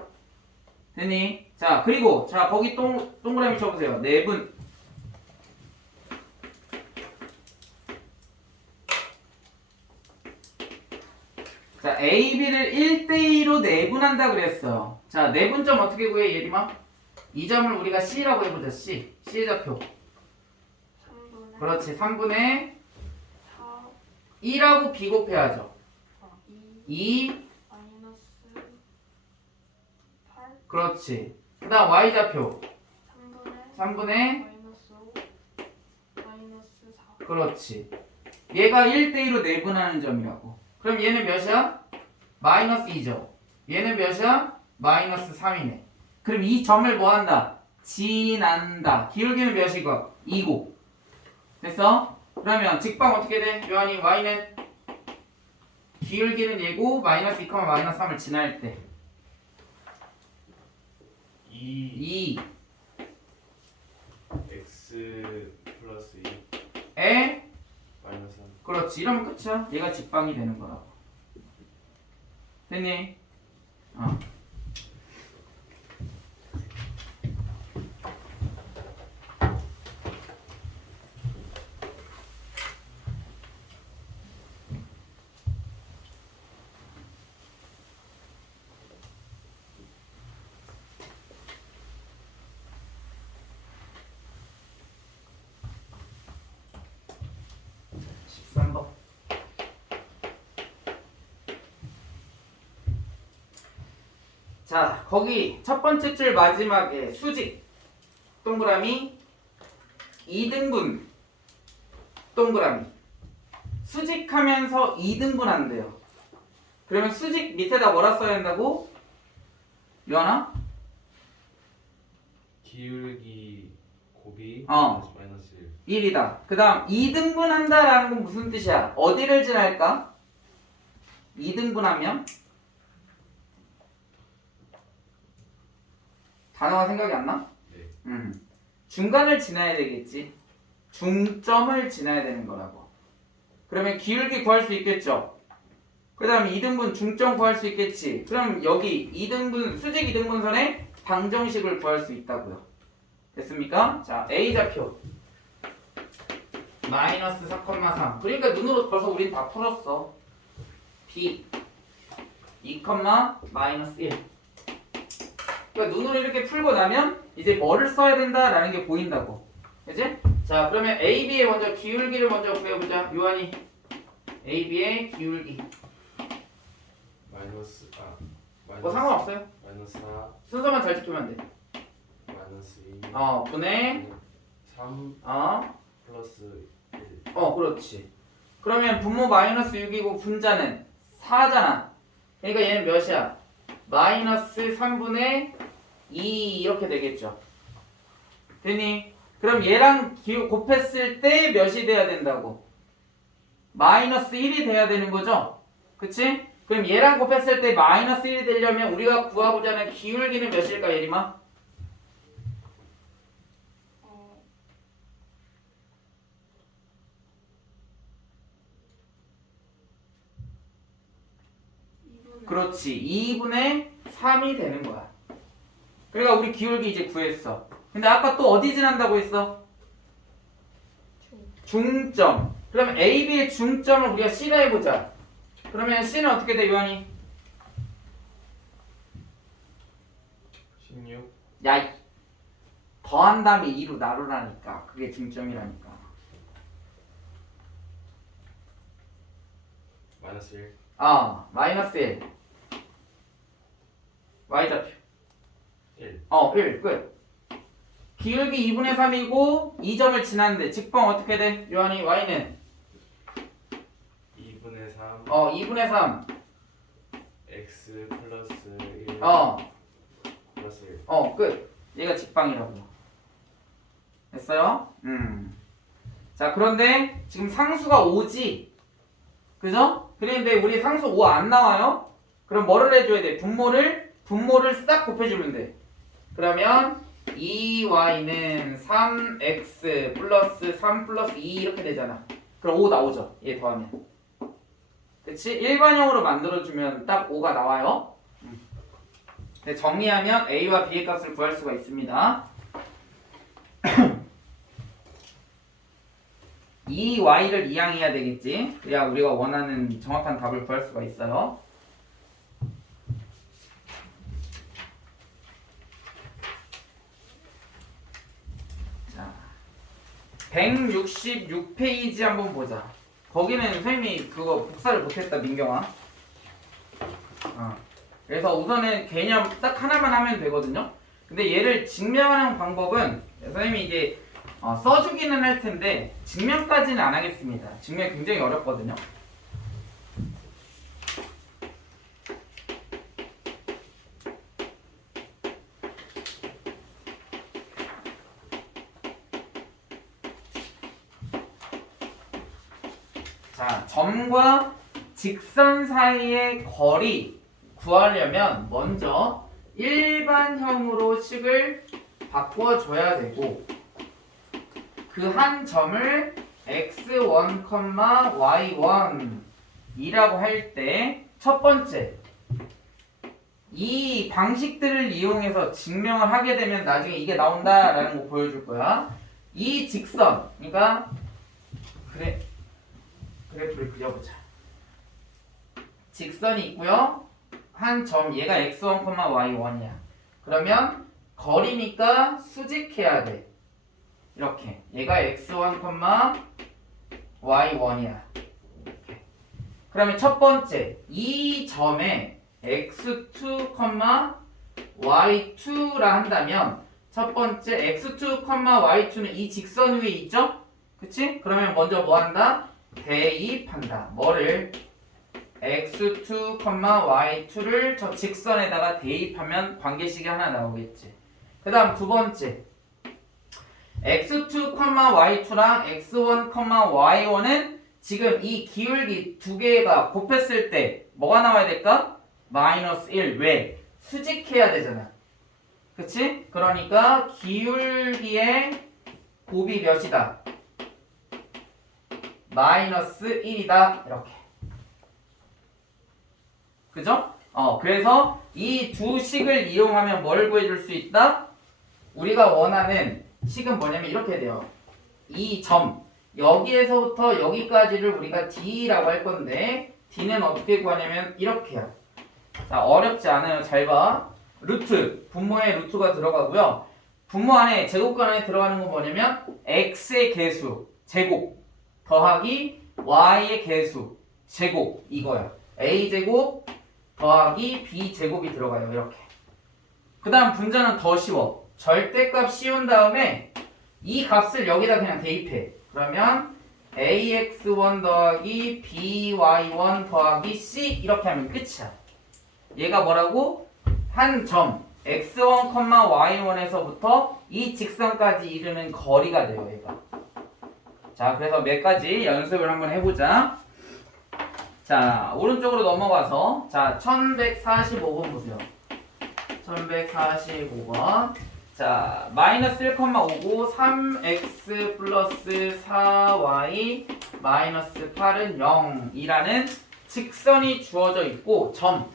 됐니? 자, 그리고 자 거기 동그라미 쳐보세요. 4분. 자, A, B를 1대2로 내분한다 그랬어요. 자, 내분점 어떻게 구해, 예림아? 이 점을 우리가 C라고 해보자, C. C의 좌표. 3분의 그렇지, 3분의 4 2라고 비곱해야죠. 2 2, 마이너스 8 그렇지. 그 다음 Y좌표. 3분의 3분의, 마이너스 5 마이너스 4. 그렇지. 얘가 1대2로 내분하는 점이라고. 그럼 얘는 몇이야? 마이너스 2죠. 얘는 몇이야? 마이너스 3이네. 그럼 이 점을 뭐 한다? 지난다. 기울기는 몇이고? 2고. 됐어? 그러면 직방 어떻게 돼? 요한이 y는 기울기는 얘고 마이너스 2, 마이너스 3을 지날 때 2 2에 x 플러스 2 마이너스 3 그렇지. 이러면 끝이야. 얘가 직방이 되는 거라고. 됐니? 어. 자, 거기 첫 번째 줄 마지막에 수직 동그라미 2등분 동그라미 수직하면서 2등분 한대요. 그러면 수직 밑에다 뭐라 써야 된다고? 유한아? 기울기 곱이 어. 마이너스 1이다. 그 다음 2등분 한다라는 건 무슨 뜻이야? 어디를 지날까? 2등분하면? 단어가 생각이 안 나? 네. 중간을 지나야 되겠지. 중점을 지나야 되는 거라고. 그러면 기울기 구할 수 있겠죠. 그 다음에 2등분 중점 구할 수 있겠지. 그럼 여기 2등분 수직 2등분선의 방정식을 구할 수 있다고요. 됐습니까? 자, A좌표 마이너스 4,3. 그러니까 눈으로 벌써 우린 다 풀었어. B 2, 마이너스 1. 그러니까 눈으로 이렇게 풀고 나면 이제 뭐를 써야 된다라는 게 보인다고. 그치? 자, 그러면 AB의 먼저 기울기를 먼저 구해보자. 요한이 AB의 기울기. 마이너스 뭐 상관없어요. 마이너스 4 순서만 잘 지키면 돼. 마이너스 2 분의 3 플러스 1 그렇지. 그러면 분모 마이너스 6이고 분자는 4잖아. 그러니까 얘는 몇이야? 마이너스 3분의 2 이렇게 되겠죠. 됐니? 그럼 얘랑 곱했을 때 몇이 돼야 된다고? 마이너스 1이 돼야 되는 거죠? 그치? 그럼 얘랑 곱했을 때 마이너스 1이 되려면 우리가 구하고자 하는 기울기는 몇일까, 예림아? 그렇지. 2분의 3이 되는 거야. 그러니까 우리 기울기 이제 구했어. 근데 아까 또 어디 지난다고 했어? 중점. 그럼 AB의 중점을 우리가 C라 해보자. 그러면 C는 어떻게 돼, 요한이? 16 야, 더한 다음에 2로 나누라니까. 그게 중점이라니까. 마이너스 1 마이너스 1. Y좌표. 1 1. 끝. 기울기 2분의 3이고 2점을 지났는데 직방 어떻게 돼? 요한이 Y는? 2분의 3 2분의 3. x 플러스 1 플러스 1 끝. 얘가 직방이라고. 됐어요? 자, 그런데 지금 상수가 5지? 그죠? 그런데 우리 상수 5 안 나와요? 그럼 뭐를 해줘야 돼? 분모를 싹 곱해주면 돼. 그러면 2y는 3x 플러스 3 플러스 2 이렇게 되잖아. 그럼 5 나오죠? 얘 더하면. 그치? 일반형으로 만들어주면 딱 5가 나와요. 근데 정리하면 a와 b의 값을 구할 수가 있습니다. 이 y를 이항해야 되겠지. 그래야 우리가 원하는 정확한 답을 구할 수가 있어요. 자, 166페이지 한번 보자. 거기는 선생님이 그거 복사를 못했다, 민경아. 그래서 우선은 개념 딱 하나만 하면 되거든요. 근데 얘를 증명하는 방법은 선생님이 이제 써주기는 할 텐데 증명까지는 안 하겠습니다. 증명 굉장히 어렵거든요. 자, 점과 직선 사이의 거리 구하려면 먼저 일반형으로 식을 바꿔줘야 되고 그 한 점을 x1, y1 이라고 할 때 첫 번째 이 방식들을 이용해서 증명을 하게 되면 나중에 이게 나온다라는 거 보여줄 거야. 이 직선, 그러니까 그래프를 그려보자. 직선이 있고요. 한 점, 얘가 x1, y1이야. 그러면 거리니까 수직해야 돼. 이렇게. 얘가 x1, y1이야. 그러면 첫 번째, 이 점에 x2, y2라 한다면 첫 번째 x2, y2는 이 직선 위에 있죠? 그치? 그러면 먼저 뭐 한다? 대입한다. 뭐를? x2, y2를 저 직선에다가 대입하면 관계식이 하나 나오겠지. 그 다음 두 번째 x2, y2랑 x1, y1은 지금 이 기울기 두 개가 곱했을 때 뭐가 나와야 될까? 마이너스 1. 왜? 수직해야 되잖아. 그치? 그러니까 기울기의 곱이 몇이다? 마이너스 1이다. 이렇게. 그죠? 그래서 이 두 식을 이용하면 뭘 구해줄 수 있다? 우리가 원하는 식은 뭐냐면 이렇게 돼요. 이 점, 여기에서부터 여기까지를 우리가 D라고 할 건데 D는 어떻게 구하냐면 이렇게요. 자, 어렵지 않아요. 잘 봐. 루트, 분모에 루트가 들어가고요. 분모 안에 제곱권 안에 들어가는 건 뭐냐면 x의 개수, 제곱 더하기 y의 개수, 제곱 이거야. a제곱 더하기 b제곱이 들어가요. 이렇게. 그 다음 분자는 더 쉬워. 절대값 씌운 다음에 이 값을 여기다 그냥 대입해. 그러면 ax1 더하기 by1 더하기 c 이렇게 하면 끝이야. 얘가 뭐라고? 한 점 x1, y1에서부터 이 직선까지 이르는 거리가 돼요. 얘가. 자, 그래서 몇 가지 연습을 한번 해보자. 자, 오른쪽으로 넘어가서 자 1145번 보세요. 1145번. 자, 마이너스 1,5고 3x 플러스 4y 마이너스 8은 0이라는 직선이 주어져 있고 점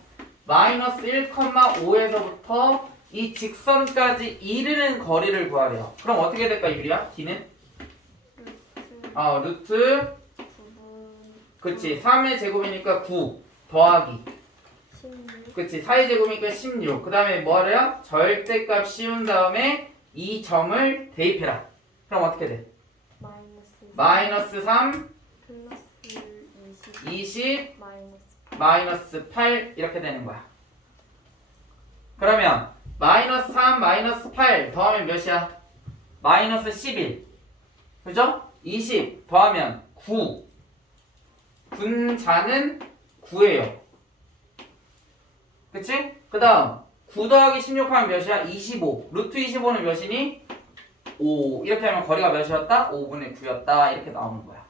마이너스 1,5에서부터 이 직선까지 이르는 거리를 구하래요. 그럼 어떻게 될까 유리야? D는? 루트 그치 3의 제곱이니까 9 더하기 16 그치 4의 제곱이니까 16 그 다음에 뭐하래요? 절대값 씌운 다음에 이 점을 대입해라. 그럼 어떻게 돼? 마이너스 3 플러스 20 20 마이너스 마이너스 8 이렇게 되는 거야. 그러면 마이너스 3 마이너스 8 더하면 몇이야? 마이너스 11 그죠? 20 더하면 9 분자는 9예요. 그치? 그 다음 9 더하기 16 하면 몇이야? 25 루트 25는 몇이니? 5 이렇게 하면 거리가 몇이었다? 5분의 9였다 이렇게 나오는 거야.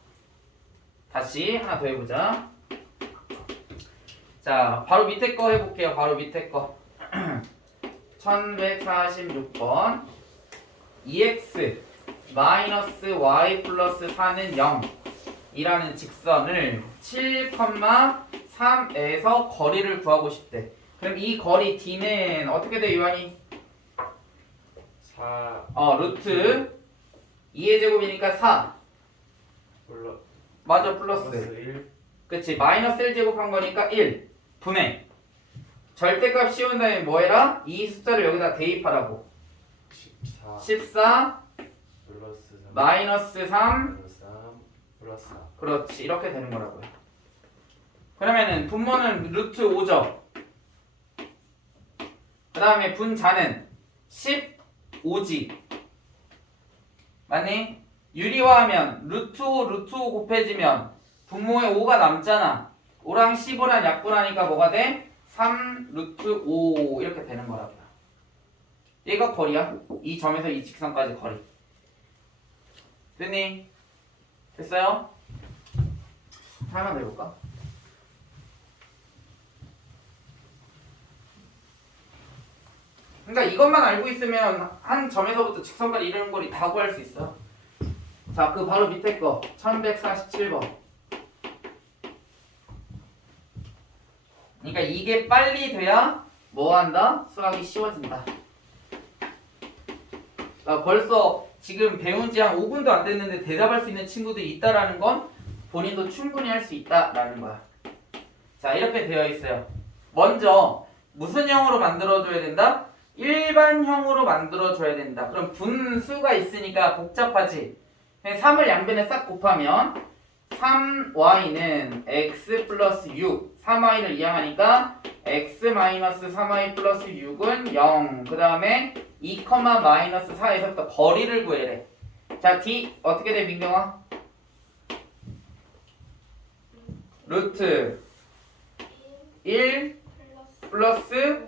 다시 하나 더 해보자. 자, 바로 밑에 거 해볼게요. 바로 밑에 거 1146번 2x 마이너스 y 플러스 4는 0 이라는 직선을 7,3에서 거리를 구하고 싶대. 그럼 이 거리 D는 어떻게 돼 요한이? 4 루트 2의 제곱이니까 4 맞아 플러스 1 그치 마이너스 1제곱 한 거니까 1 분의 절대값 씌운 다음에 뭐 해라? 이 숫자를 여기다 대입하라고 14 14 플러스 3 마이너스 3 플러스 4 그렇지 이렇게 되는 거라고요. 그러면은 분모는 루트 5죠. 그 다음에 분자는 15지 맞니? 유리화하면 루트 5 루트 5 곱해지면 분모에 5가 남잖아. 5랑 15랑 약분하니까 뭐가 돼? 3 루트 5 이렇게 되는 거라고요. 얘가 거리야. 이 점에서 이 직선까지 거리. 됐니? 됐어요? 하나 더 해볼까? 그러니까 이것만 알고 있으면 한 점에서부터 직선까지 이르는 거리 다 구할 수 있어. 자, 그 바로 밑에 거 1147번. 그러니까 이게 빨리 돼야 뭐 한다? 수학이 쉬워진다. 그러니까 벌써 지금 배운 지 한 5분도 안 됐는데 대답할 수 있는 친구들이 있다라는 건 본인도 충분히 할 수 있다라는 거야. 자, 이렇게 되어 있어요. 먼저 무슨 형으로 만들어줘야 된다? 일반형으로 만들어줘야 된다. 그럼 분수가 있으니까 복잡하지. 3을 양변에 싹 곱하면 3y는 x 플러스 6 3y를 이항하니까 x 마이너스 3y 플러스 6은 0 그 다음에 2, 마이너스 4에서부터 거리를 구해래. 자 D 어떻게 돼 민경아? 루트 1 플러스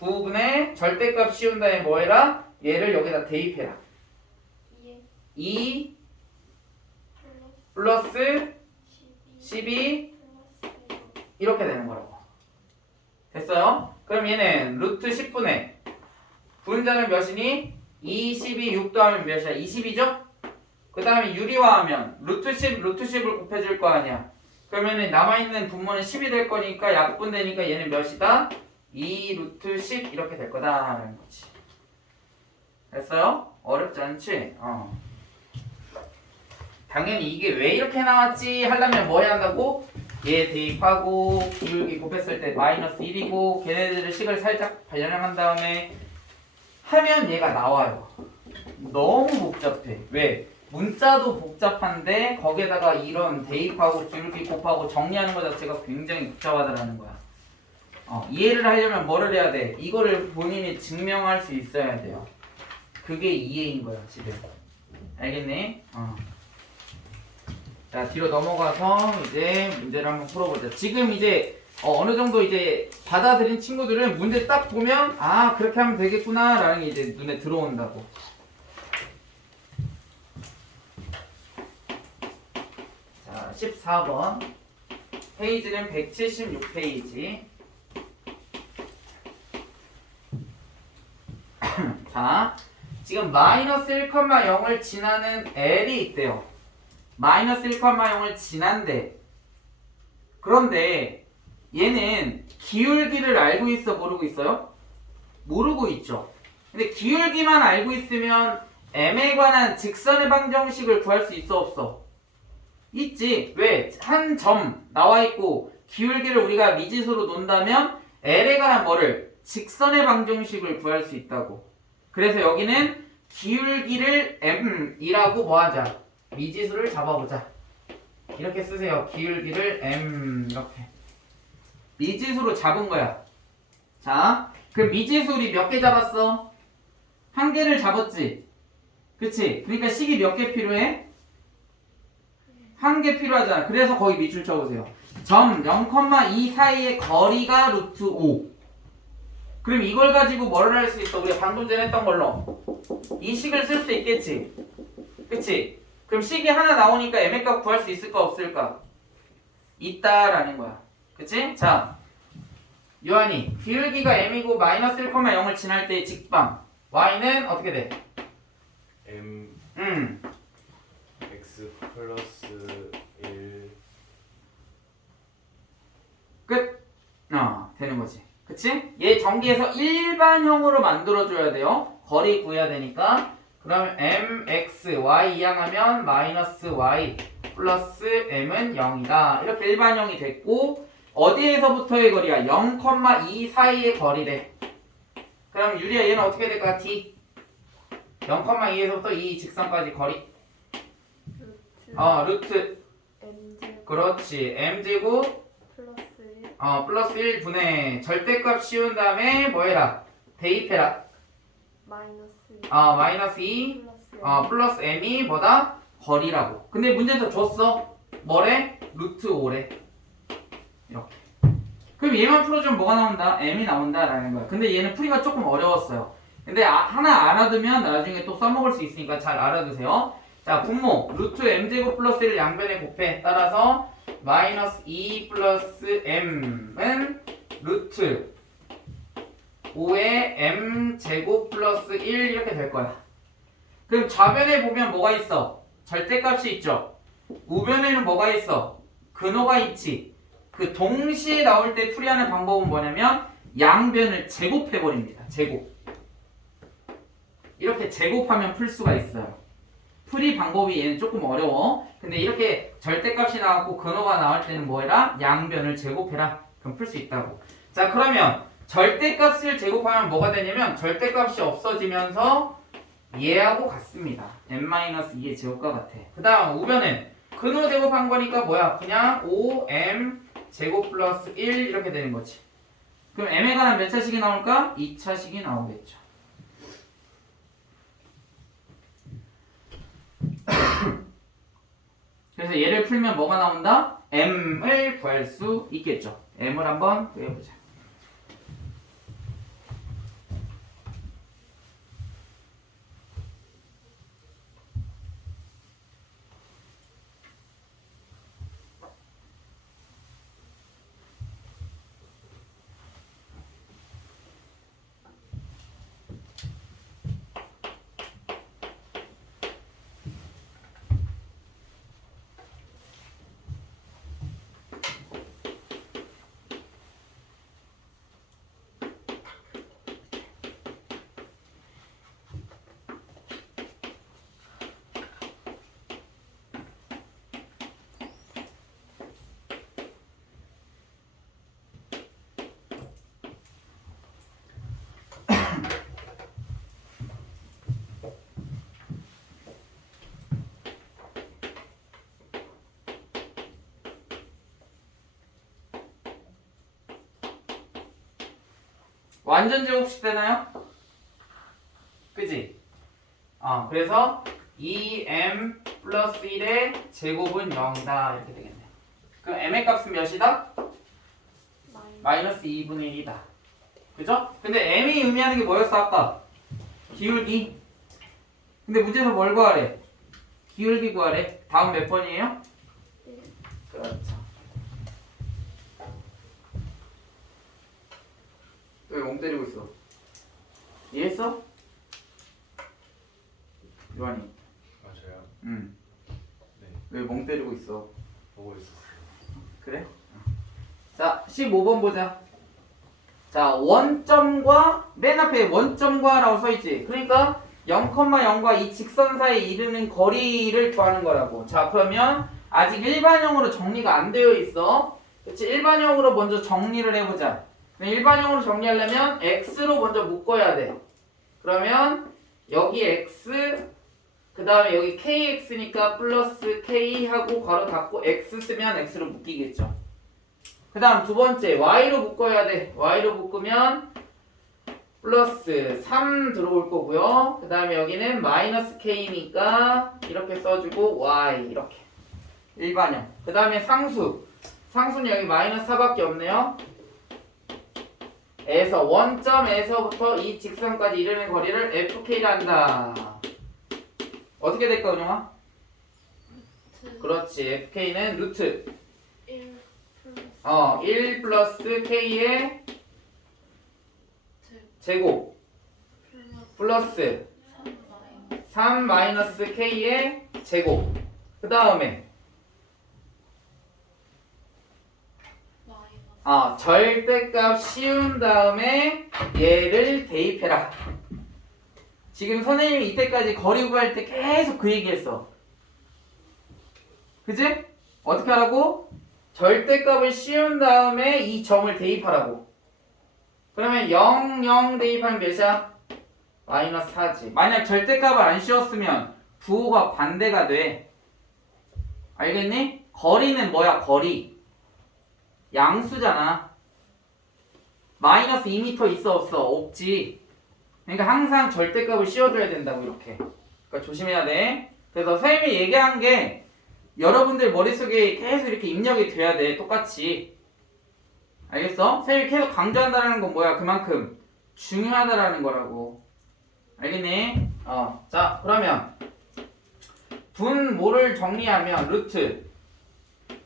9분의 절대값 씌운 다음에 뭐 해라? 얘를 여기다 대입해라. 2 플러스 12 이렇게 되는 거라고. 됐어요? 그럼 얘는 루트 10분의 분자는 몇이니? 22, 6 더하면 몇이야? 20이죠? 그 다음에 유리화하면 루트 10, 루트 10을 곱해줄 거 아니야. 그러면은 남아있는 분모는 10이 될 거니까 약분되니까 얘는 몇이다? 2 루트 10 이렇게 될 거다라는 거지. 됐어요? 어렵지 않지? 당연히 이게 왜 이렇게 나왔지 하려면 뭐 해야 한다고? 얘 대입하고 기울기 곱했을 때 마이너스 1이고 걔네들을 식을 살짝 발견한 다음에 하면 얘가 나와요. 너무 복잡해. 왜? 문자도 복잡한데 거기에다가 이런 대입하고 기울기 곱하고 정리하는 것 자체가 굉장히 복잡하다라는 거야. 이해를 하려면 뭐를 해야 돼? 이거를 본인이 증명할 수 있어야 돼요. 그게 이해인 거야 지금. 알겠니? 자 뒤로 넘어가서 이제 문제를 한번 풀어보자. 지금 이제 어느 정도 이제 받아들인 친구들은 문제 딱 보면 아 그렇게 하면 되겠구나 라는 게 이제 눈에 들어온다고. 자 14번 페이지는 176페이지. 자 지금 마이너스 1,0을 지나는 L이 있대요. 마이너스 1,0을 지난대. 그런데 얘는 기울기를 알고 있어 모르고 있어요? 모르고 있죠. 근데 기울기만 알고 있으면 m에 관한 직선의 방정식을 구할 수 있어 없어? 있지. 왜? 한 점 나와 있고 기울기를 우리가 미지수로 놓는다면 L에 관한 뭐를? 직선의 방정식을 구할 수 있다고. 그래서 여기는 기울기를 m이라고 뭐 하자? 미지수를 잡아보자. 이렇게 쓰세요. 기울기를 m 이렇게 미지수로 잡은 거야. 자, 그 미지수 우리 몇 개 잡았어? 한 개를 잡았지. 그치? 그러니까 식이 몇 개 필요해? 한 개 필요하잖아. 그래서 거기 밑줄 쳐보세요. 점 0,2 사이의 거리가 루트 5. 그럼 이걸 가지고 뭐를 할 수 있어? 우리가 방금 전에 했던 걸로 이 식을 쓸 수 있겠지. 그치? 그럼 식이 하나 나오니까 m의 값 구할 수 있을까 없을까? 있다라는 거야. 그치? 자, 요한이 기울기가 m이고 마이너스 1,0을 지날 때의 직방 y는 어떻게 돼? m x 플러스 1 끝? 되는 거지. 그치? 얘 전기에서 일반형으로 만들어줘야 돼요. 거리 구해야 되니까. 그러면 mx, y 이항하면 마이너스 y 플러스 m은 0이다. 이렇게 일반형이 됐고 어디에서부터의 거리야? 0,2 사이의 거리래. 그럼 유리야 얘는 어떻게 될까? d 0,2에서부터 이 직선까지 거리 루트 m제곱 그렇지 m제곱 플러스 1 플러스 1분의 절대값 씌운 다음에 뭐 해라? 대입해라. 마이너스 2 마이너스 2 플러스 플러스 m이 뭐다? 거리라고. 근데 문제에서 줬어. 뭐래? 루트 5래. 이렇게. 그럼 얘만 풀어주면 뭐가 나온다? m이 나온다라는 거야. 근데 얘는 풀이가 조금 어려웠어요. 근데 하나 알아두면 나중에 또 써먹을 수 있으니까 잘 알아두세요. 자, 분모 루트 m제곱 플러스 1을 양변에 곱해. 따라서 마이너스 2 플러스 m은 루트 5의 m제곱 플러스 1 이렇게 될 거야. 그럼 좌변에 보면 뭐가 있어? 절대값이 있죠. 우변에는 뭐가 있어? 근호가 있지. 그 동시에 나올 때 풀이하는 방법은 뭐냐면 양변을 제곱해버립니다. 제곱. 이렇게 제곱하면 풀 수가 있어요. 풀이 방법이 얘는 조금 어려워. 근데 이렇게 절대값이 나왔고 근호가 나올 때는 뭐 해라? 양변을 제곱해라. 그럼 풀 수 있다고. 자, 그러면 절대값을 제곱하면 뭐가 되냐면 절대값이 없어지면서 얘하고 같습니다. n-2의 제곱과 같아. 그 다음 우변은 근호 제곱한 거니까 뭐야? 그냥 5m 제곱 플러스 1 이렇게 되는 거지. 그럼 m에 관한 몇 차식이 나올까? 2차식이 나오겠죠. 그래서 얘를 풀면 뭐가 나온다? m을 구할 수 있겠죠. m을 한번 구해보자. 완전 제곱식 되나요? 그지? 그래서 2m 플러스 1의 제곱은 0이다 이렇게 되겠네. 그럼 m의 값은 몇이다? 마이너스 2분의 1이다. 그죠? 근데 m이 의미하는 게 뭐였어 아까? 기울기. 근데 문제에서 뭘 구하래? 기울기 구하래. 다음 몇 번이에요? 그렇죠. 왜 멍 때리고 있어? 이해했어? 요한이. 맞아요. 응. 네, 왜 멍 때리고 있어? 보고 있었어요. 그래? 자, 15번 보자. 자, 원점과 맨 앞에 원점과라고 써있지. 그러니까 0,0과 이 직선 사이에 이르는 거리를 구하는 거라고. 자, 그러면 아직 일반형으로 정리가 안 되어 있어. 그치? 일반형으로 먼저 정리를 해보자. 일반형으로 정리하려면 x로 먼저 묶어야 돼. 그러면 여기 x 그 다음에 여기 kx니까 플러스 k 하고 괄호 닫고 x 쓰면 x로 묶이겠죠. 그 다음 두 번째 y로 묶어야 돼. y로 묶으면 플러스 3 들어올 거고요. 그 다음에 여기는 마이너스 k니까 이렇게 써주고 y 이렇게 일반형. 그 다음에 상수는 여기 마이너스 4밖에 없네요. 에서 원점에서부터 이 직선까지 이르는 거리를 fk라 한다. 어떻게 될까 은영아? 그렇지. fk는 루트 1 플러스 k의 제곱 플러스 3 마이너스 k의 제곱. 그 다음에 절대값 씌운 다음에 얘를 대입해라. 지금 선생님이 이때까지 거리 구할 때 계속 그 얘기했어. 그치? 어떻게 하라고? 절대값을 씌운 다음에 이 점을 대입하라고. 그러면 0, 0 대입하면 몇이야? 마이너스 4지. 만약 절대값을 안 씌웠으면 부호가 반대가 돼. 알겠니? 거리는 뭐야? 거리. 양수잖아. 마이너스 2m 있어 없어? 없지. 그러니까 항상 절대값을 씌워줘야 된다고 이렇게. 그러니까 조심해야 돼. 그래서 선생님이 얘기한 게 여러분들 머릿속에 계속 이렇게 입력이 돼야 돼. 똑같이. 알겠어? 선생님이 계속 강조한다는 건 뭐야? 그만큼 중요하다라는 거라고. 알겠니? 자 그러면 분모를 정리하면 루트.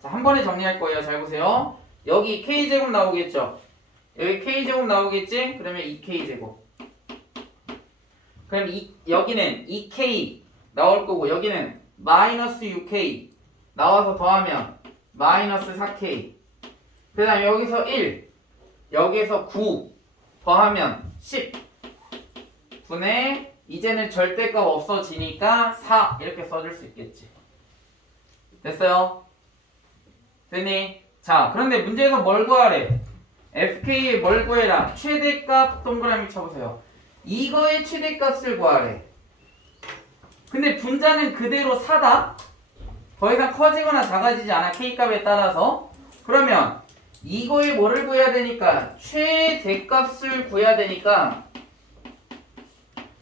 자, 한 번에 정리할 거예요. 잘 보세요. 여기 k제곱 나오겠죠? 여기 k제곱 나오겠지? 그러면 2k제곱. 그럼 여기는 2k 나올 거고 여기는 마이너스 6k 나와서 더하면 마이너스 4k. 그 다음 여기서 1 여기에서 9 더하면 10 분의 이제는 절대값 없어지니까 4 이렇게 써줄 수 있겠지. 됐어요? 됐니? 자 그런데 문제에서 뭘 구하래? fk의 뭘 구해라? 최대값 동그라미 쳐보세요. 이거의 최대값을 구하래. 근데 분자는 그대로 4다. 더 이상 커지거나 작아지지 않아 K값에 따라서. 그러면 이거의 뭐를 구해야 되니까 최대값을 구해야 되니까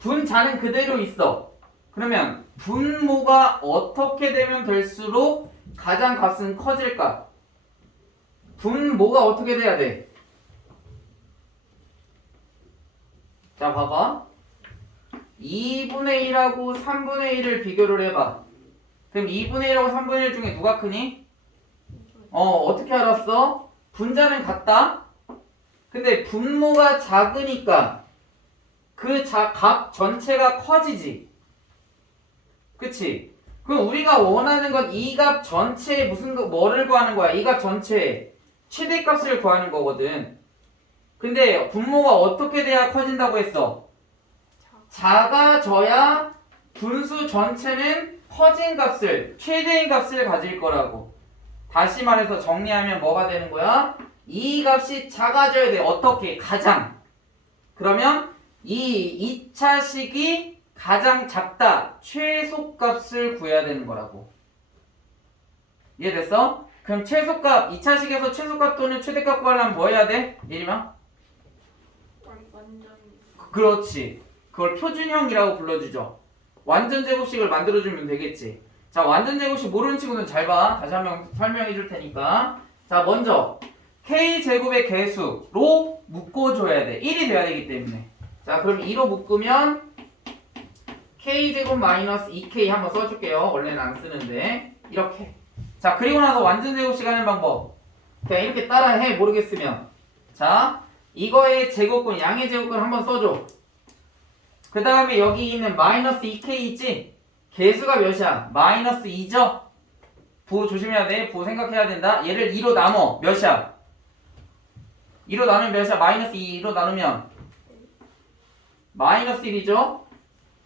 분자는 그대로 있어. 그러면 분모가 어떻게 되면 될수록 가장 값은 커질까? 분모가 어떻게 돼야 돼? 자 봐봐. 2분의 1하고 3분의 1을 비교를 해봐. 그럼 2분의 1하고 3분의 1 중에 누가 크니? 어떻게 알았어? 분자는 같다? 근데 분모가 작으니까 그 값 전체가 커지지. 그치? 그럼 우리가 원하는 건 이 값 전체에 뭐를 구하는 거야? 이 값 전체에 최대값을 구하는 거거든. 근데 분모가 어떻게 돼야 커진다고 했어? 작아져야 분수 전체는 커진 값을, 최대인 값을 가질 거라고. 다시 말해서 정리하면 뭐가 되는 거야? 이 값이 작아져야 돼. 어떻게? 가장. 그러면 이 2차식이 가장 작다. 최소값을 구해야 되는 거라고. 이해됐어? 그럼 최소값, 2차식에서 최소값 또는 최대값 구하려면 뭐 해야 돼? 예림아? 완전 그렇지. 그걸 표준형이라고 불러주죠. 완전 제곱식을 만들어주면 되겠지. 자, 완전 제곱식 모르는 친구는 잘 봐. 다시 한번 설명해 줄 테니까. 자, 먼저 K제곱의 개수로 묶어줘야 돼. 1이 돼야 되기 때문에. 자, 그럼 2로 묶으면 K제곱 마이너스 2K 한번 써줄게요. 원래는 안 쓰는데. 이렇게. 자, 그리고 나서 완전 제곱식 하는 방법. 그냥 이렇게 따라해. 모르겠으면. 자, 이거의 제곱근, 양의 제곱근 한번 써줘. 그 다음에 여기 있는 마이너스 2K 있지? 개수가 몇이야? 마이너스 2죠? 부호 조심해야 돼. 부호 생각해야 된다. 얘를 2로 나눠. 몇이야? 2로 나누면 몇이야? 마이너스 2로 나누면 마이너스 1이죠?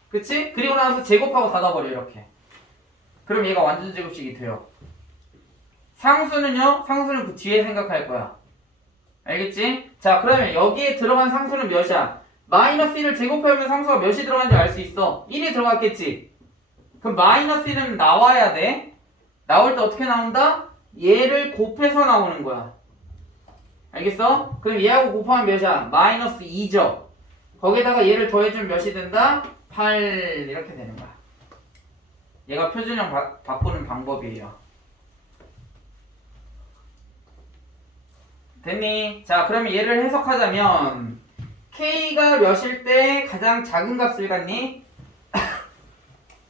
그치? 그리고 나서 제곱하고 닫아버려. 이렇게. 그럼 얘가 완전 제곱식이 돼요. 상수는요? 상수는 그 뒤에 생각할 거야. 알겠지? 자, 그러면 여기에 들어간 상수는 몇이야? 마이너스 1을 제곱하면 상수가 몇이 들어간지 알 수 있어. 1이 들어갔겠지? 그럼 마이너스 1은 나와야 돼. 나올 때 어떻게 나온다? 얘를 곱해서 나오는 거야. 알겠어? 그럼 얘하고 곱하면 몇이야? 마이너스 2죠? 거기다가 얘를 더해주면 몇이 된다? 8 이렇게 되는 거야. 얘가 표준형 바꾸는 방법이에요. 됐니? 자, 그러면 얘를 해석하자면 K가 몇일 때 가장 작은 값을 갖니?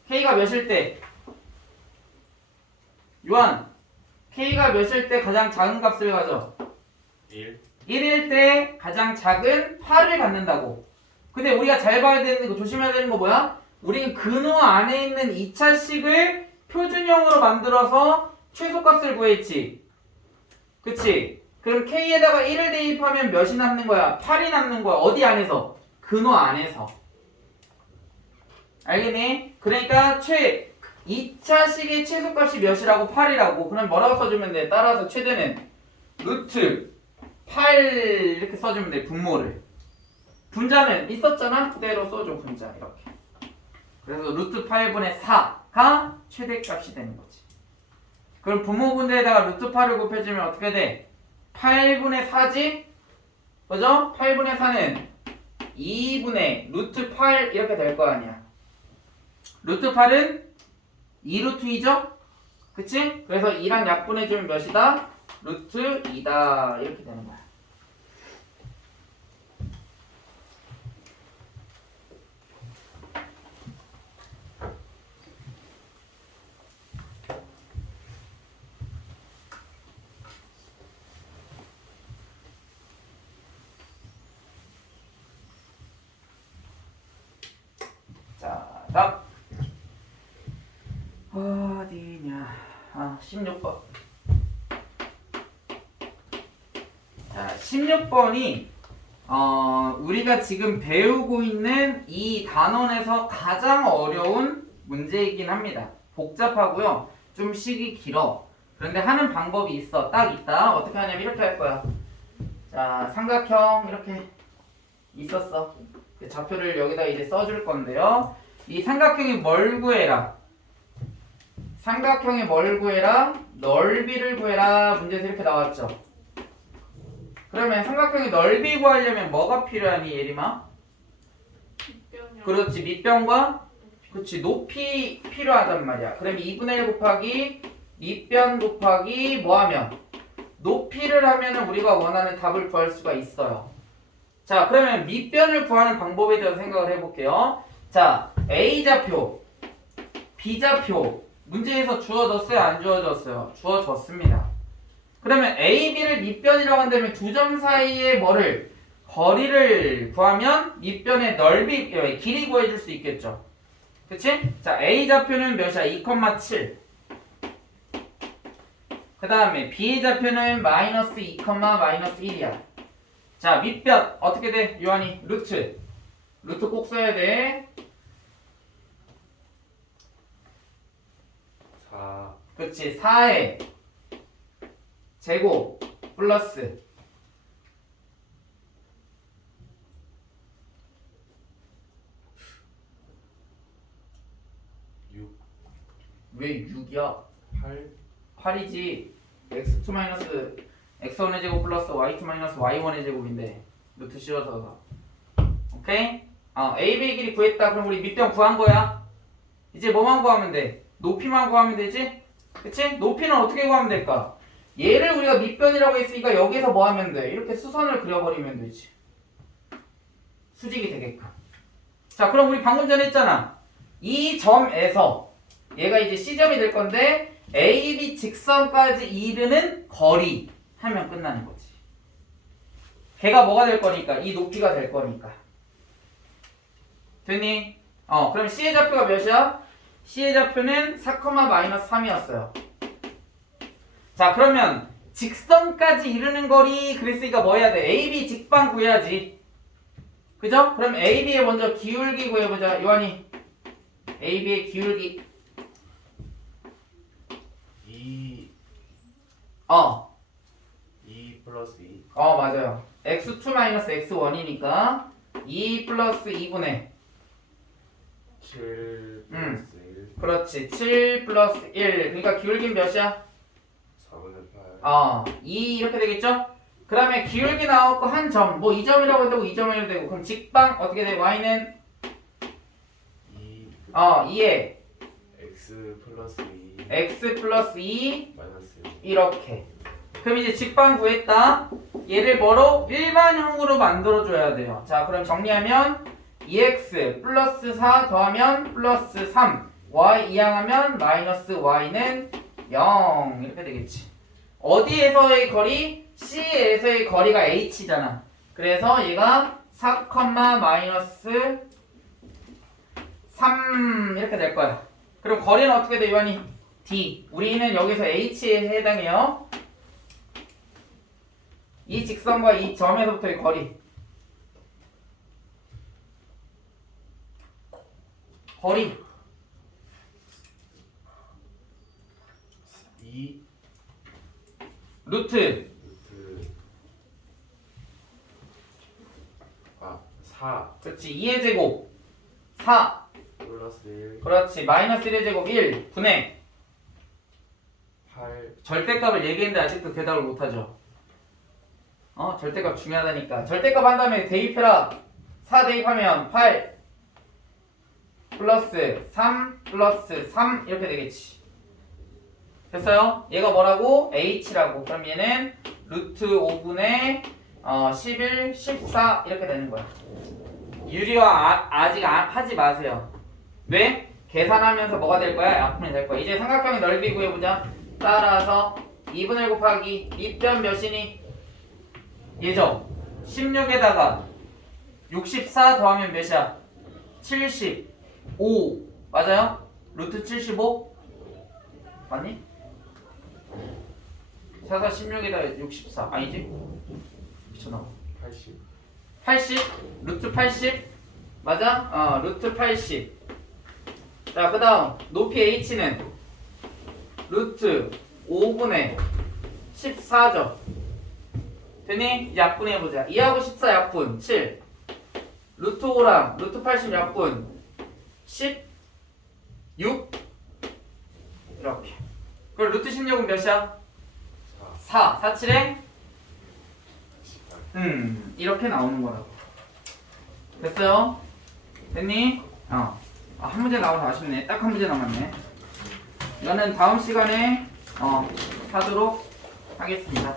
K가 몇일 때? 유한, K가 몇일 때 가장 작은 값을 가져? 1. 1일 때 가장 작은 8을 갖는다고. 근데 우리가 잘 봐야 되는 거, 조심해야 되는 거 뭐야? 우리는 근호 안에 있는 2차식을 표준형으로 만들어서 최소값을 구했지. 그치? 그럼 K에다가 1을 대입하면 몇이 남는 거야? 8이 남는 거야. 어디 안에서? 근호 안에서. 알겠니? 그러니까 2차식의 최소값이 몇이라고? 8이라고. 그럼 뭐라고 써주면 돼? 따라서 최대는 루트 8 이렇게 써주면 돼. 분모를. 분자는 있었잖아? 그대로 써줘. 분자 이렇게. 그래서 루트 8분의 4가 최대값이 되는 거지. 그럼 분모 분자에다가 루트 8을 곱해주면 어떻게 돼? 8분의 4지? 그죠? 8분의 4는 2분의 루트 8 이렇게 될 거 아니야. 루트 8은 2루트 2죠? 그치? 그래서 2랑 약분해주면 몇이다? 루트 2다 이렇게 되는 거야. 자, 답 어디냐? 16번. 자, 16번이 우리가 지금 배우고 있는 이 단원에서 가장 어려운 문제이긴 합니다. 복잡하고요. 좀 식이 길어. 그런데 하는 방법이 있어. 딱 있다. 어떻게 하냐면 이렇게 할 거야. 자, 삼각형 이렇게 있었어. 그 좌표를 여기다 이제 써줄 건데요. 이 삼각형이 뭘 구해라? 삼각형의 뭘 구해라? 넓이를 구해라. 문제에서 이렇게 나왔죠. 그러면 삼각형의 넓이 구하려면 뭐가 필요하니 예림아? 뒷변이랑 그렇지, 밑변과 그렇지, 높이 필요하단 말이야. 그럼 2분의 1 곱하기 밑변 곱하기 뭐 하면? 높이를 하면은 우리가 원하는 답을 구할 수가 있어요. 자, 그러면 밑변을 구하는 방법에 대해서 생각을 해볼게요. 자, A좌표, B좌표 문제에서 주어졌어요? 안 주어졌어요? 주어졌습니다. 그러면 A, B를 밑변이라고 한다면 두 점 사이의 뭐를? 거리를 구하면 밑변의 넓이, 길이 구해줄 수 있겠죠. 그치? 자, A좌표는 몇이야? 2,7. 그 다음에 B의 좌표는 마이너스 2, 마이너스 1이야. 자, 밑변 어떻게 돼? 요한이 루트 꼭 써야 돼. 4 그렇지, 4의 제곱 플러스 6 왜 6이야? 8 8이지. x2 마이너스 x1의 제곱 플러스 y2 마이너스 y1의 제곱인데 루트 씌워서. 오케이? A, B의 길이 구했다. 그럼 우리 밑변 구한 거야. 이제 뭐만 구하면 돼? 높이만 구하면 되지? 그치? 높이는 어떻게 구하면 될까? 얘를 우리가 밑변이라고 했으니까 여기서 뭐 하면 돼? 이렇게 수선을 그려버리면 되지. 수직이 되게끔. 자, 그럼 우리 방금 전에 했잖아. 이 점에서 얘가 이제 C점이 될 건데 A, B 직선까지 이르는 거리 하면 끝나는 거지. 걔가 뭐가 될 거니까? 이 높이가 될 거니까. 됐니? 그럼 C의 좌표가 몇이야? C의 좌표는 4,-3이었어요. 자, 그러면 직선까지 이르는 거리 그랬으니까 뭐 해야 돼? AB 직방 구해야지. 그죠? 그럼 AB의 먼저 기울기 구해보자. 요한이 AB의 기울기 2 2 플러스 2 맞아요. x2 마이너스 x1이니까 2 플러스 2분의 7 플러스 1 그렇지, 7 플러스 1. 그러니까 기울기는 몇이야? 4분의 8 2 이렇게 되겠죠? 그 다음에 기울기 나왔고 한 점, 뭐 2점이라고 해도 되고 2점이라도 되고. 그럼 직방 어떻게 돼? y는 2 2에 x 플러스 2 x 플러스 2 마이너스 1 이렇게. 그럼 이제 직방 구했다. 얘를 뭐로? 일반형으로 만들어줘야 돼요. 자, 그럼 정리하면 2x 플러스 4 더하면 플러스 3 y 이항하면 마이너스 y는 0 이렇게 되겠지. 어디에서의 거리? C에서의 거리가 h잖아. 그래서 얘가 4, 마이너스 3 이렇게 될 거야. 그럼 거리는 어떻게 돼, 요한이? D. 우리는 여기서 h에 해당해요. 이 직선과 이 점에서부터의 거리. 거리 2 루트 루트 4 그렇지, 2의 제곱 4 플러스 1 그렇지, 마이너스 1의 제곱 1 분의 8 절대값을 얘기했는데 아직도 대답을 못하죠. 절대값 중요하다니까. 절대값 한 다음에 대입해라. 4 대입하면 8 플러스 3 플러스 3 이렇게 되겠지. 됐어요? 얘가 뭐라고? h라고. 그럼 얘는 루트 5분의 11, 14 이렇게 되는 거야. 유리화 아직 하지 마세요. 왜? 계산하면서 뭐가 될 거야? 약분이 될 거야. 이제 삼각형의 넓이 구해보자. 따라서 2분의 1 곱하기 밑변 몇이니? 얘죠? 16에다가 64 더하면 몇이야? 75 맞아요? 루트 75 맞니? 4, 16에다가 64 아니지? 미쳤나? 80 80 루트 80 맞아? 루트 80. 자, 그 다음 높이 h는 루트 5분의 14죠. 되니? 약분해보자. 2하고 14 약분 7 루트 5랑 루트 80 약분 16 이렇게. 그럼 루트 16은 몇이야? 4 4. 4, 7에? 18 이렇게 나오는 거라고. 됐어요? 됐니? 한 문제 나와서 아쉽네. 딱 한 문제 남았네. 이거는 다음 시간에 하도록 하겠습니다.